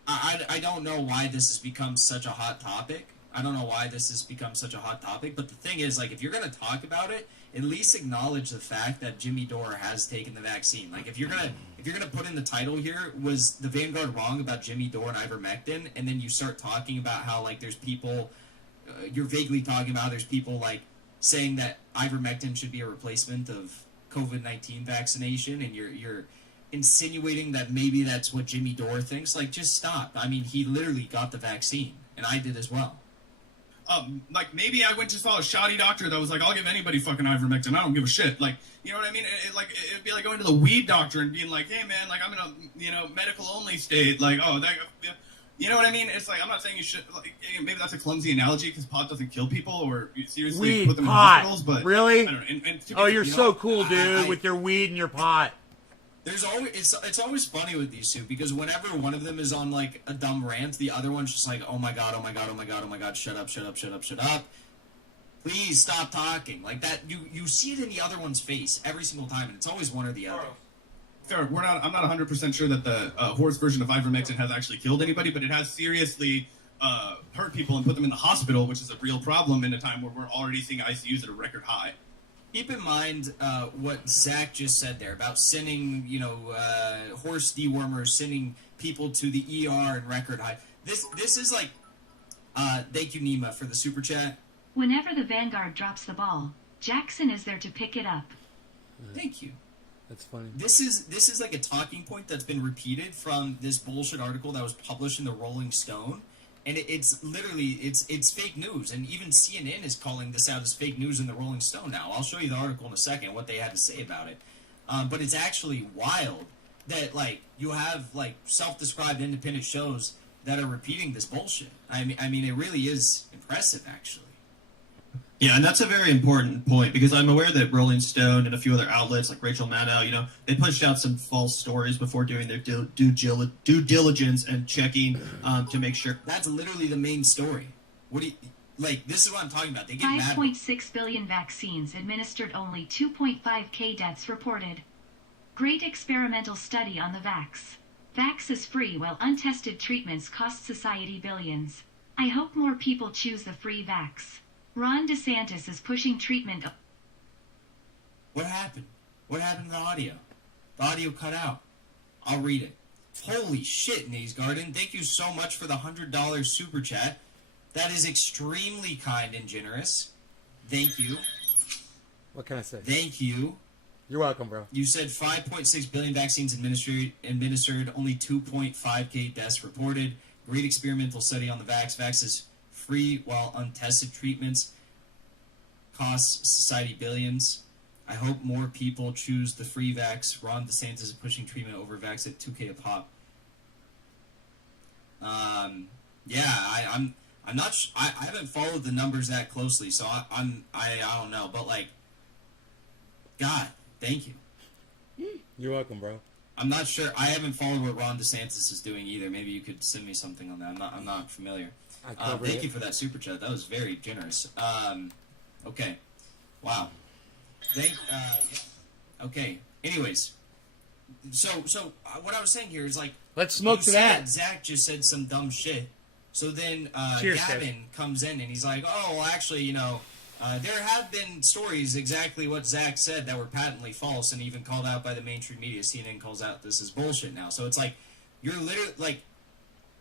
I don't know why this has become such a hot topic. I don't know why this has become such a hot topic. But the thing is, like, if you're going to talk about it, at least acknowledge the fact that Jimmy Dore has taken the vaccine. Like, if you're gonna put in the title here, was the Vanguard wrong about Jimmy Dore and ivermectin? And then you start talking about how, like, there's people, you're vaguely talking about there's people, like, saying that ivermectin should be a replacement of COVID-19 vaccination, and you're insinuating that maybe that's what Jimmy Dore thinks. Like, just stop. I mean, he literally got the vaccine, and I did as well. Like, maybe I went to follow a shoddy doctor that was like, I'll give anybody fucking ivermectin, I don't give a shit. Like, you know what I mean? It'd be like going to the weed doctor and being like, hey man, like, I'm in a, you know, medical only state. Like, oh, that, you know what I mean? It's like, I'm not saying you should, like, maybe that's a clumsy analogy because pot doesn't kill people or seriously weed, put them pot. in hospitals, but really? I don't know. Oh, you're so cool, dude, with your weed and your pot. There's always it's always funny with these two because whenever one of them is on, like, a dumb rant, the other one's just like, oh my god, oh my god, oh my god, oh my god, shut up, shut up, shut up, shut up. Please stop talking. Like that, you see it in the other one's face every single time, and it's always one or the other. Fair. I'm not 100% sure that the horse version of ivermectin has actually killed anybody, but it has seriously hurt people and put them in the hospital, which is a real problem in a time where we're already seeing ICUs at a record high. Keep in mind what Zach just said there about sending, you know, horse dewormers, sending people to the ER in record high. This is like, thank you, Nima, for the super chat. Whenever the Vanguard drops the ball, Jackson is there to pick it up. Thank you. That's funny. This is like a talking point that's been repeated from this bullshit article that was published in the Rolling Stone. And it's literally, it's fake news. And even CNN is calling this out as fake news in the Rolling Stone now. I'll show you the article in a second, what they had to say about it. But it's actually wild that, like, you have, like, self-described independent shows that are repeating this bullshit. I mean, it really is impressive, actually. Yeah, and that's a very important point, because I'm aware that Rolling Stone and a few other outlets like Rachel Maddow, you know, they pushed out some false stories before doing their due diligence and checking to make sure. That's literally the main story. What do you... Like, this is what I'm talking about. They get mad. 5.6 billion vaccines administered, only 2.5k deaths reported. Great experimental study on the vax. Vax is free while untested treatments cost society billions. I hope more people choose the free vax. Ron DeSantis is pushing treatment. What happened? What happened to the audio? The audio cut out. I'll read it. Holy shit, Naze Garden. Thank you so much for the $100 super chat. That is extremely kind and generous. Thank you. What can I say? Thank you. You're welcome, bro. You said 5.6 billion vaccines administered, only 2.5k deaths reported. Great experimental study on the vax. Vax is free while untested treatments costs society billions. I hope more people choose the free vax. Ron DeSantis is pushing treatment over vax at 2k a pop. Yeah, I'm not. I haven't followed the numbers that closely, so I don't know. But like, God, thank you. You're welcome, bro. I'm not sure. I haven't followed what Ron DeSantis is doing either. Maybe you could send me something on that. I'm not familiar. Thank you for that super chat. That was very generous. Okay. Wow. Okay. Anyways, so what I was saying here is like, let's smoke to that. Zach just said some dumb shit. So then Cheers, Gavin Dave. comes in and he's like, oh, well, actually, you know, there have been stories exactly what Zach said that were patently false and even called out by the mainstream media. CNN calls out this is bullshit now. So it's like, you're literally,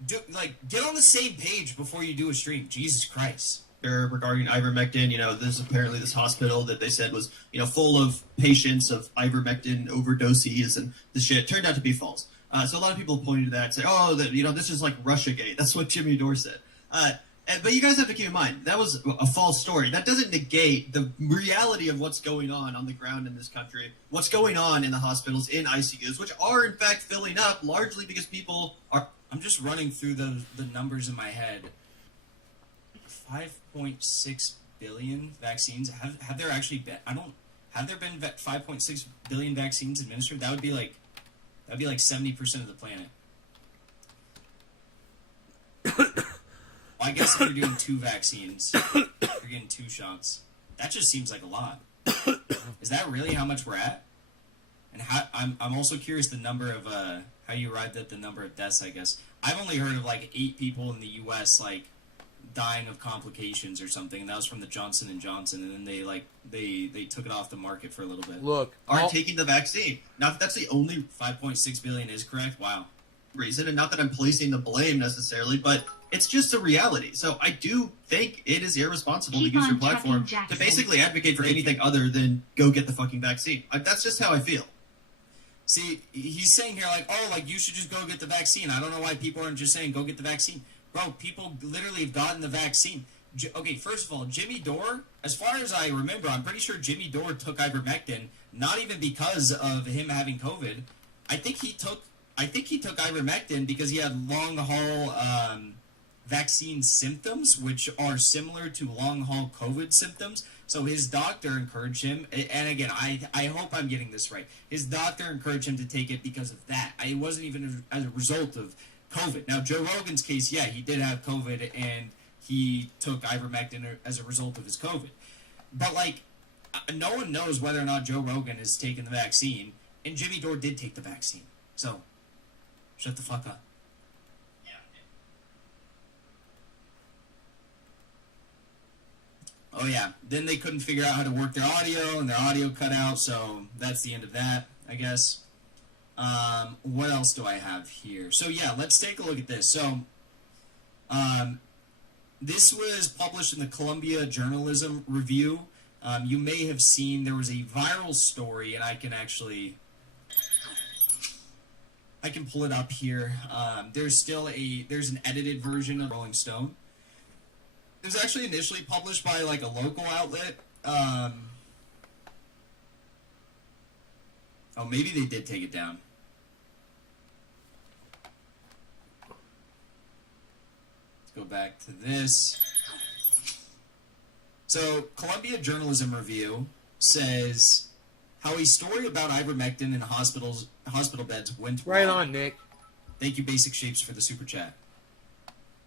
get on the same page before you do a stream. Jesus Christ. Regarding ivermectin, you know, there's apparently this hospital that they said was, you know, full of patients of ivermectin overdoses, and the shit turned out to be false. So a lot of people pointed to that and say, oh, that, you know, this is like Russiagate. That's what Jimmy Dore said. But you guys have to keep in mind, that was a false story. That doesn't negate the reality of what's going on the ground in this country, what's going on in the hospitals, in ICUs, which are, in fact, filling up largely because people are... I'm just running through the numbers in my head. 5.6 billion vaccines. Have there actually been... Have there been 5.6 billion vaccines administered? That'd be like 70% of the planet. Well, I guess if you're doing 2 vaccines, you're getting 2 shots. That just seems like a lot. Is that really how much we're at? And I'm also curious the number of how you arrived at the number of deaths. I guess I've only heard of like 8 people in the U.S. like dying of complications or something, and that was from the Johnson & Johnson, and then they took it off the market for a little bit. Look, aren't taking the vaccine. Not that that's the only 5.6 billion is correct. Wow. Reason, and not that I'm placing the blame necessarily, but it's just a reality. So I do think it is irresponsible to use your platform to basically advocate for anything other than go get the fucking vaccine. That's just how I feel. See, he's saying here like, oh, like you should just go get the vaccine. I don't know why people aren't just saying go get the vaccine. Bro, people literally have gotten the vaccine. Okay, first of all, Jimmy Dore, as far as I remember, I'm pretty sure Jimmy Dore took ivermectin, not even because of him having COVID. I think he took ivermectin because he had long-haul vaccine symptoms, which are similar to long-haul COVID symptoms. So his doctor encouraged him, and again, I hope I'm getting this right. His doctor encouraged him to take it because of that. It wasn't even as a result of COVID. Now, Joe Rogan's case, yeah, he did have COVID, and he took ivermectin as a result of his COVID. But, like, no one knows whether or not Joe Rogan has taken the vaccine, and Jimmy Dore did take the vaccine. So, shut the fuck up. Oh, yeah. Then they couldn't figure out how to work their audio, and their audio cut out, so that's the end of that, I guess. What else do I have here? So, yeah, let's take a look at this. So, this was published in the Columbia Journalism Review. You may have seen there was a viral story, and I can pull it up here. There's an edited version of Rolling Stone. It was actually initially published by like a local outlet. Oh, maybe they did take it down. go back to this. So, Columbia Journalism Review says how a story about ivermectin in hospital beds went right wrong. on, Nick. Thank you, Basic Shapes, for the super chat.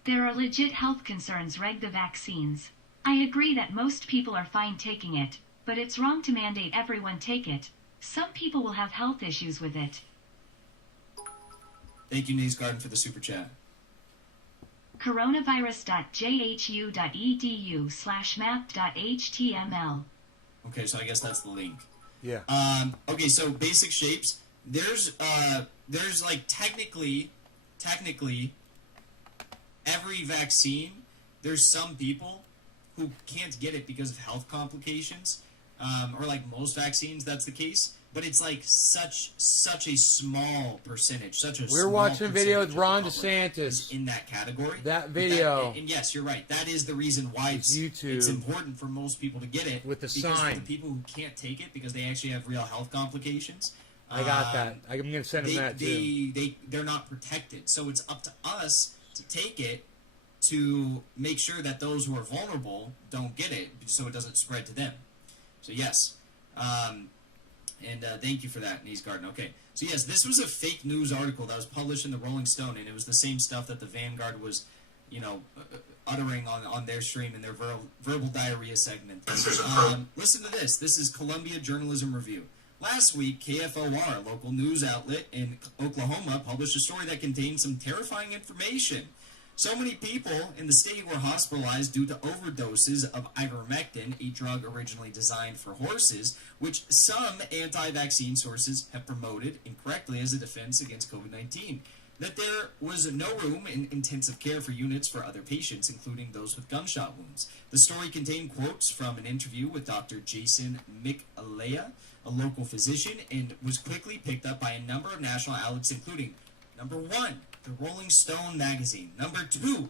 There are legit health concerns reg the vaccines. I agree that most people are fine taking it, but it's wrong to mandate everyone take it. Some people will have health issues with it. Thank you, Nays Garden, for the super chat. coronavirus.jhu.edu/map.html. Okay, so I guess that's the link. Yeah. Okay, so Basic Shapes. There's like technically, every vaccine, there's some people who can't get it because of health complications, or like most vaccines, that's the case. But it's like such a small percentage, We're watching a video with Ron DeSantis in that category. That video, and yes, you're right. That is the reason why it's important for most people to get it with the because sign. For the people who can't take it because they actually have real health complications. I got that. I'm going to send them that too. They're not protected, so it's up to us to take it to make sure that those who are vulnerable don't get it, so it doesn't spread to them. So yes. Thank you for that, Knees Garden. Okay, so yes, this was a fake news article that was published in the Rolling Stone, and it was the same stuff that the Vanguard was, uttering on their stream in their verbal diarrhea segment. Listen to this. This is Columbia Journalism Review. Last week, KFOR, a local news outlet in Oklahoma, published a story that contained some terrifying information. So many people in the state were hospitalized due to overdoses of ivermectin, a drug originally designed for horses, which some anti-vaccine sources have promoted incorrectly as a defense against COVID-19. That there was no room in intensive care for units for other patients, including those with gunshot wounds. The story contained quotes from an interview with Dr. Jason WHAAA, a local physician, and was quickly picked up by a number of national outlets, including number 1, the Rolling Stone magazine, number 2,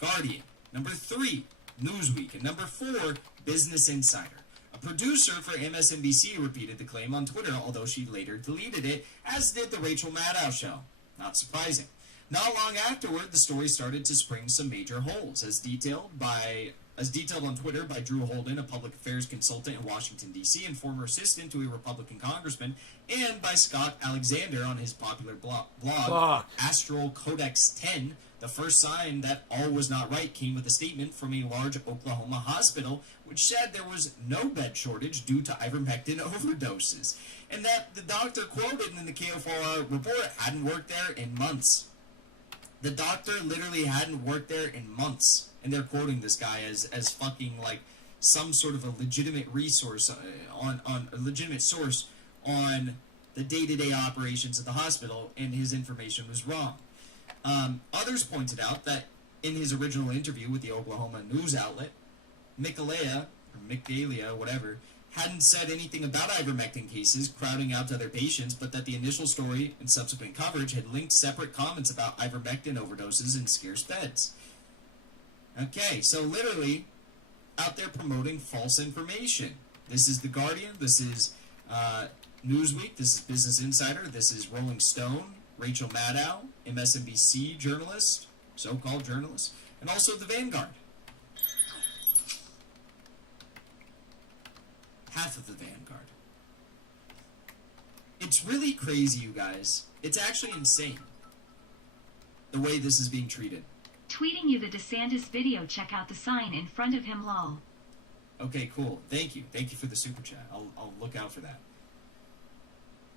Guardian, number 3, Newsweek, and number 4, Business Insider. A producer for MSNBC repeated the claim on Twitter, although she later deleted it, as did the Rachel Maddow show. Not surprising. Not long afterward, the story started to spring some major holes, as detailed on Twitter by Drew Holden, a public affairs consultant in Washington, D.C. and former assistant to a Republican congressman, and by Scott Alexander on his popular blog Astral Codex 10. The first sign that all was not right came with a statement from a large Oklahoma hospital, which said there was no bed shortage due to ivermectin overdoses, and that the doctor quoted in the KFOR report hadn't worked there in months. The doctor literally hadn't worked there in months. And they're quoting this guy as fucking like some sort of a legitimate resource on a legitimate source on the day-to-day operations of the hospital, and his information was wrong. Others pointed out that in his original interview with the Oklahoma news outlet, Michalea, whatever, hadn't said anything about ivermectin cases crowding out other patients, but that the initial story and subsequent coverage had linked separate comments about ivermectin overdoses in scarce beds. Okay, so literally out there promoting false information. This is The Guardian, this is Newsweek, this is Business Insider, this is Rolling Stone, Rachel Maddow, MSNBC journalist, so-called journalist, and also The Vanguard. Half of The Vanguard. It's really crazy, you guys. It's actually insane the way this is being treated. Tweeting you the DeSantis video. Check out the sign in front of him, lol. Okay, cool. Thank you. Thank you for the super chat. I'll look out for that.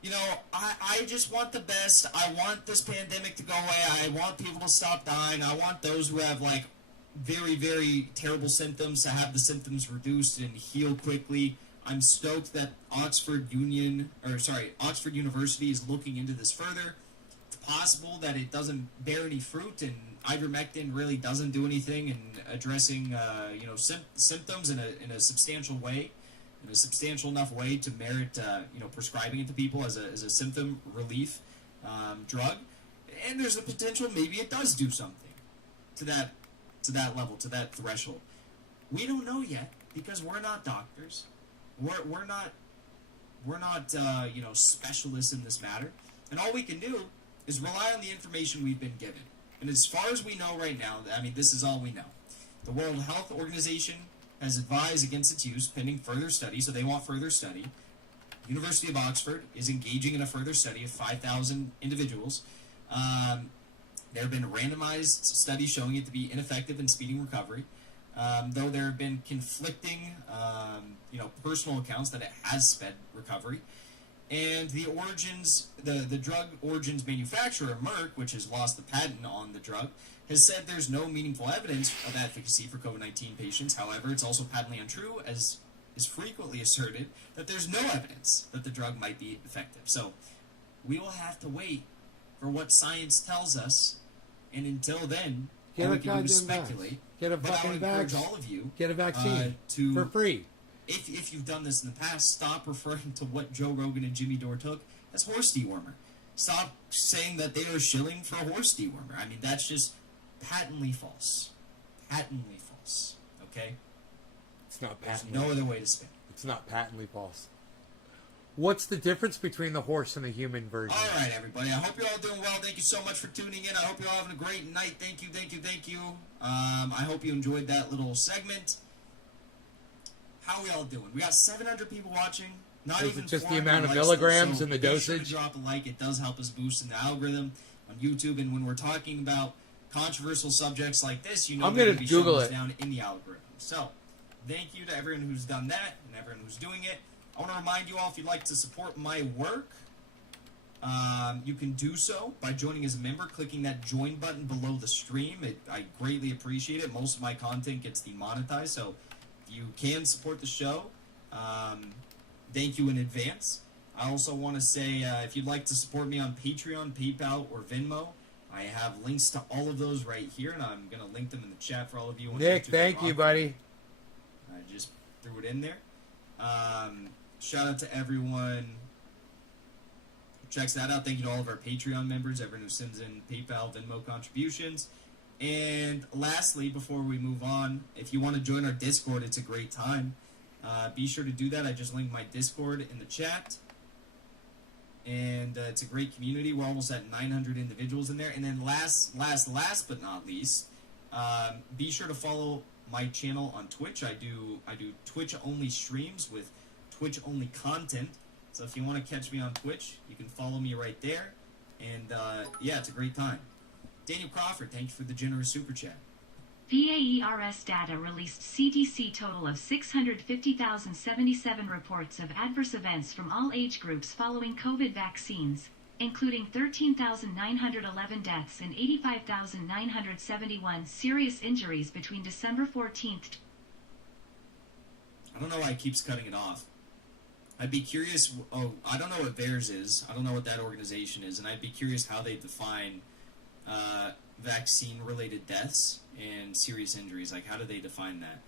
You know, I just want the best. I want this pandemic to go away. I want people to stop dying. I want those who have, like, very, very terrible symptoms to have the symptoms reduced and heal quickly. I'm stoked that Oxford University is looking into this further. It's possible that it doesn't bear any fruit and ivermectin really doesn't do anything in addressing symptoms in a substantial way, in a substantial enough way to merit prescribing it to people as a symptom relief drug. And there's a potential maybe it does do something to that level, to that threshold. We don't know yet because we're not doctors. We're not specialists in this matter, and all we can do is rely on the information we've been given. And as far as we know right now, I mean, this is all we know. The World Health Organization has advised against its use pending further study, so they want further study. University of Oxford is engaging in a further study of 5,000 individuals. There have been randomized studies showing it to be ineffective in speeding recovery, though there have been conflicting, personal accounts that it has sped recovery. And the drug origins manufacturer, Merck, which has lost the patent on the drug, has said there's no meaningful evidence of efficacy for COVID-19 patients. However, it's also patently untrue, as is frequently asserted, that there's no evidence that the drug might be effective. So we will have to wait for what science tells us, and until then, all we can do is speculate. Get a but I fucking would encourage all of you Get a vaccine for free. If you've done this in the past, stop referring to what Joe Rogan and Jimmy Dore took as horse dewormer. Stop saying that they are shilling for a horse dewormer. I mean, that's just patently false. Patently false. Okay? It's not There's patently. no other way to spin it. It's not patently false. What's the difference between the horse and the human version? All right, everybody. I hope you're all doing well. Thank you so much for tuning in. I hope you're all having a great night. Thank you, thank you, thank you. I hope you enjoyed that little segment. How are we all doing? We got 700 people watching. Not Is even it just the 400 amount of likes, milligrams so and the be sure dosage? to drop a like. It does help us boost in the algorithm on YouTube. And when we're talking about controversial subjects like this, you know, I'm they're gonna be Google showing us it. down in the algorithm. So, thank you to everyone who's done that and everyone who's doing it. I want to remind you all, if you'd like to support my work, you can do so by joining as a member, clicking that join button below the stream. I greatly appreciate it. Most of my content gets demonetized, so if you can support the show, thank you in advance. I also want to say, if you'd like to support me on Patreon, PayPal, or Venmo, I have links to all of those right here, and I'm going to link them in the chat for all of you. Nick, thank you, buddy. I just threw it in there. Shout out to everyone who checks that out. Thank you to all of our Patreon members, everyone who sends in PayPal, Venmo contributions. And lastly, before we move on, if you want to join our Discord, it's a great time. Be sure to do that. I just linked my Discord in the chat. And it's a great community. We're almost at 900 individuals in there. And then last but not least, be sure to follow my channel on Twitch. I do Twitch-only streams with Twitch-only content. So if you want to catch me on Twitch, you can follow me right there. And, yeah, it's a great time. Daniel Crawford, thank you for the generous super chat. WHAAA's data released CDC total of 650,077 reports of adverse events from all age groups following COVID vaccines, including 13,911 deaths and 85,971 serious injuries between December 14th. I don't know why it keeps cutting it off. I'd be curious. Oh, I don't know what theirs is. I don't know what that organization is, and I'd be curious how they define vaccine-related deaths and serious injuries. Like, how do they define that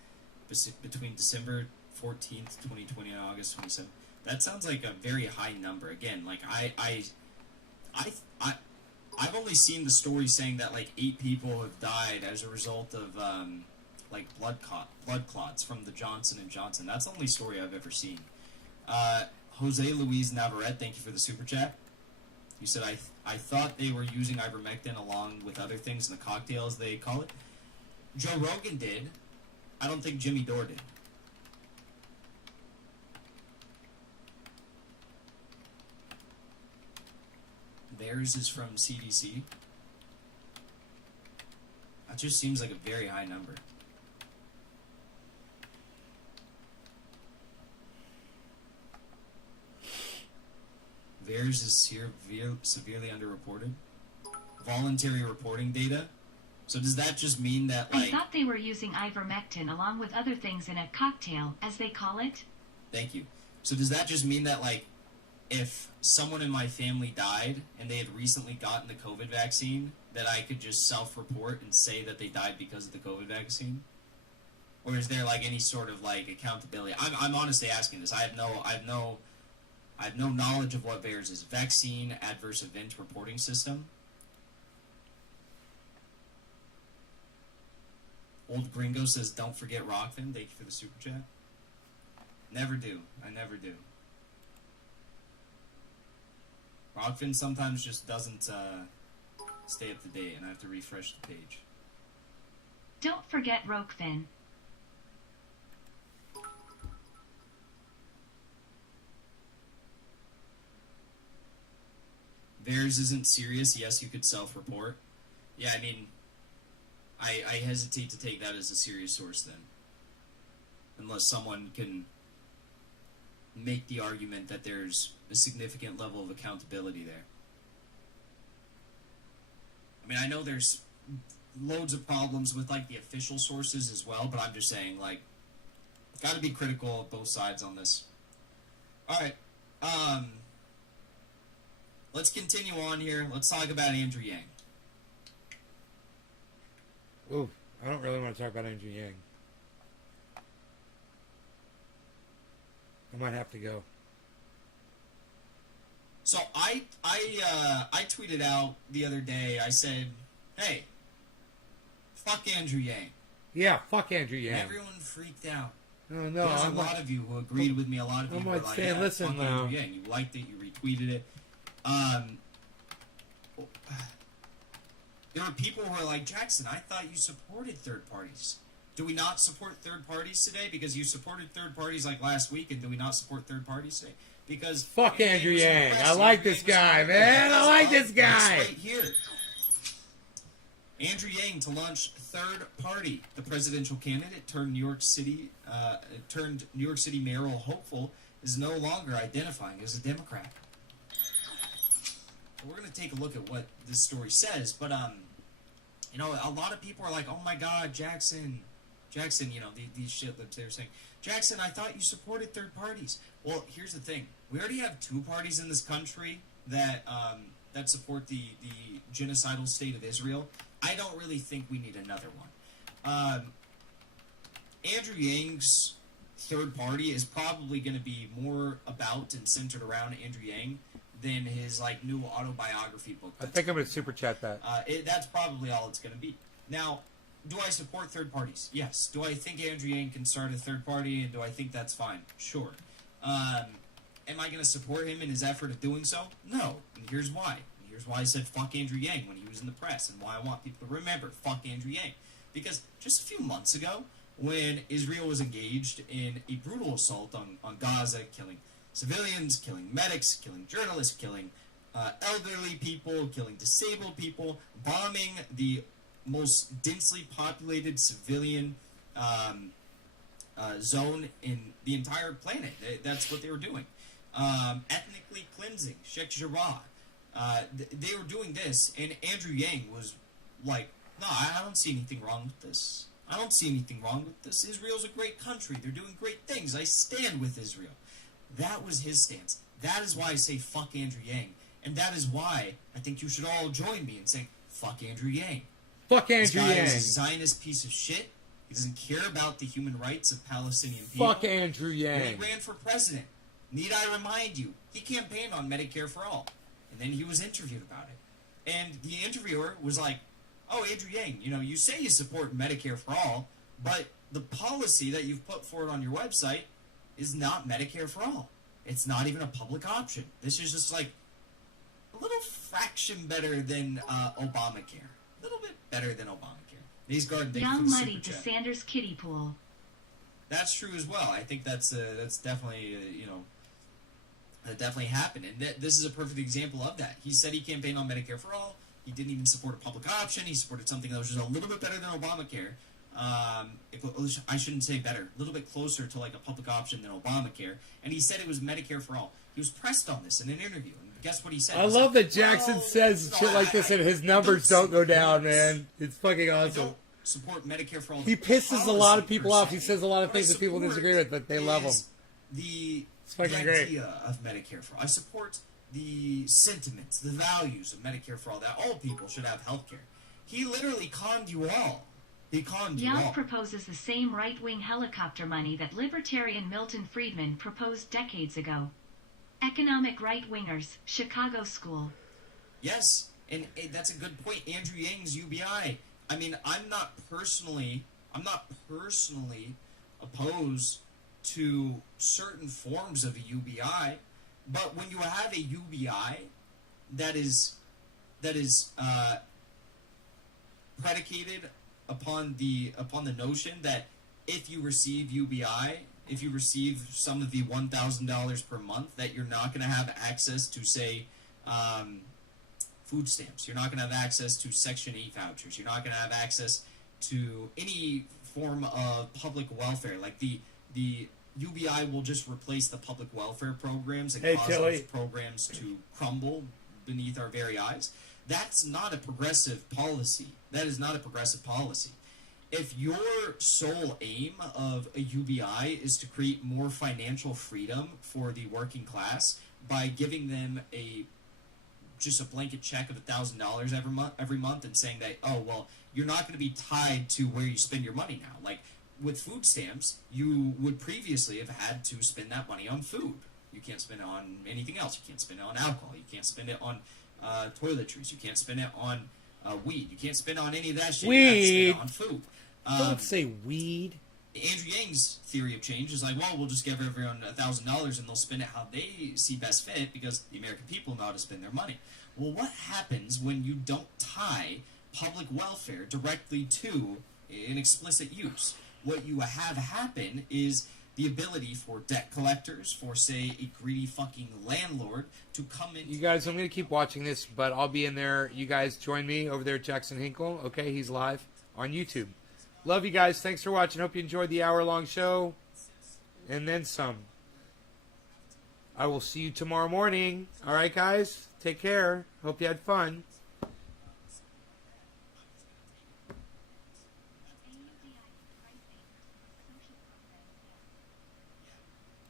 between December 14th, 2020, and August 27th? That sounds like a very high number. Again, like I've only seen the story saying that like 8 people have died as a result of like blood clots from the Johnson & Johnson. That's the only story I've ever seen. Jose Luis Navarrete, thank you for the super chat. You said, I thought they were using ivermectin along with other things in the cocktails they call it. Joe Rogan did. I don't think Jimmy Dore did. Theirs is from CDC. That just seems like a very high number. Theirs is severely underreported. Voluntary reporting data. So does that just mean that, like... I thought they were using ivermectin along with other things in a cocktail, as they call it. Thank you. So does that just mean that, like, if someone in my family died and they had recently gotten the COVID vaccine, that I could just self-report and say that they died because of the COVID vaccine? Or is there, like, any sort of, like, accountability? I'm honestly asking this. I have no knowledge of what VAERS is. Vaccine Adverse Event Reporting System. Old Gringo says, don't forget Rockfin. Thank you for the super chat. Never do. I never do. Rockfin sometimes just doesn't stay up to date, and I have to refresh the page. Don't forget Rokefin. Theirs isn't serious. Yes, you could self-report. Yeah, I mean, I hesitate to take that as a serious source then. Unless someone can make the argument that there's a significant level of accountability there. I mean, I know there's loads of problems with, like, the official sources as well, but I'm just saying, like, gotta be critical of both sides on this. Alright, let's continue on here. Let's talk about Andrew Yang. Ooh, I don't really want to talk about Andrew Yang. I might have to go. So I tweeted out the other day. I said, "Hey, fuck Andrew Yang." Yeah, fuck Andrew Yang. And everyone freaked out. No, There's a lot of you who agreed with me. A lot of people were like, saying, "Yeah, listen, fuck Andrew Yang." You liked it. You retweeted it. There were people who were like, "Jackson, I thought you supported third parties. Do we not support third parties today? Because you supported third parties like last week, and do we not support third parties today? Because fuck Andrew Yang. I like this guy, man. I like this guy. Right here. Andrew Yang to launch third party. The presidential candidate turned New York City mayoral hopeful is no longer identifying as a Democrat. We're going to take a look at what this story says, but you know, a lot of people are like, "Oh my God, Jackson, you know, these shit that they're saying, Jackson, I thought you supported third parties." Well, here's the thing: we already have two parties in this country that that support the genocidal state of Israel. I don't really think we need another one. Andrew Yang's third party is probably going to be more about and centered around Andrew Yang than his like new autobiography book. I think I'm going to super chat that. That's probably all it's going to be. Now, do I support third parties? Yes. Do I think Andrew Yang can start a third party, and do I think that's fine? Sure. Am I going to support him in his effort of doing so? No. And here's why. Here's why I said fuck Andrew Yang when he was in the press, and why I want people to remember fuck Andrew Yang. Because just a few months ago, when Israel was engaged in a brutal assault on Gaza, killing civilians, killing medics, killing journalists, killing elderly people, killing disabled people, bombing the most densely populated civilian zone in the entire planet. That's what they were doing. Ethnically cleansing, Sheikh Jarrah. They were doing this, and Andrew Yang was like, "No, I don't see anything wrong with this. I don't see anything wrong with this. Israel's a great country. They're doing great things. I stand with Israel." That was his stance. That is why I say fuck Andrew Yang. And that is why I think you should all join me in saying fuck Andrew Yang. Fuck Andrew Yang. This guy is a Zionist piece of shit. He doesn't care about the human rights of Palestinian people. Fuck Andrew Yang. When he ran for president, need I remind you, he campaigned on Medicare for All. And then he was interviewed about it. And the interviewer was like, "Oh, Andrew Yang, you know, you say you support Medicare for All, but the policy that you've put forward on your website is not Medicare for All. It's not even a public option. This is just like a little fraction better than Obamacare. A little bit better than Obamacare." These guard Young Muddy to Sanders kiddie pool. That's true as well. I think that's definitely you know, that definitely happened, and this is a perfect example of that. He said he campaigned on Medicare for All. He didn't even support a public option. He supported something that was just a little bit better than Obamacare. I shouldn't say better, a little bit closer to like a public option than Obamacare, and he said it was Medicare for All. He was pressed on this in an interview, and guess what he said? I love that Jackson says shit like this and his numbers don't go down, man. It's fucking awesome. I don't support Medicare for All. He pisses a lot of people off. He says a lot of things that people disagree with, but they love him. It's fucking the great. idea of Medicare for All. I support the sentiments, the values of Medicare for All, that all people should have health care. He literally conned you all. He conned you all. Yang proposes the same right-wing helicopter money that libertarian Milton Friedman proposed decades ago. Economic right-wingers, Chicago School. Yes, and that's a good point. Andrew Yang's UBI. I mean, I'm not personally opposed to certain forms of a UBI, but when you have a UBI that is predicated upon the notion that if you receive UBI, if you receive some of the $1,000 per month, that you're not going to have access to, say, food stamps. You're not going to have access to Section 8 vouchers. You're not going to have access to any form of public welfare. Like the UBI will just replace the public welfare programs and cause those programs to crumble beneath our very eyes. That's not a progressive policy. That is not a progressive policy. If your sole aim of a UBI is to create more financial freedom for the working class by giving them just a blanket check of $1,000 every month and saying that, oh, well, you're not going to be tied to where you spend your money now. Like with food stamps, you would previously have had to spend that money on food. You can't spend it on anything else. You can't spend it on alcohol. You can't spend it on toiletries. You can't spend it on weed. You can't spend it on any of that shit. Weed. You have to spend it on food. Don't say weed. Andrew Yang's theory of change is like, well, we'll just give everyone $1,000 and they'll spend it how they see best fit because the American people know how to spend their money. Well, what happens when you don't tie public welfare directly to an explicit use? What you have happen is the ability for debt collectors, for, say, a greedy fucking landlord to come in. You guys, I'm going to keep watching this, but I'll be in there. You guys join me over there at Jackson Hinkle. Okay, he's live on YouTube. Love you guys. Thanks for watching. Hope you enjoyed the hour-long show. And then some. I will see you tomorrow morning. All right, guys? Take care. Hope you had fun.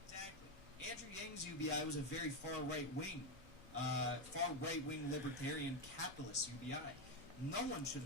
Exactly. Andrew Yang's UBI was a very far right-wing libertarian capitalist UBI. No one should have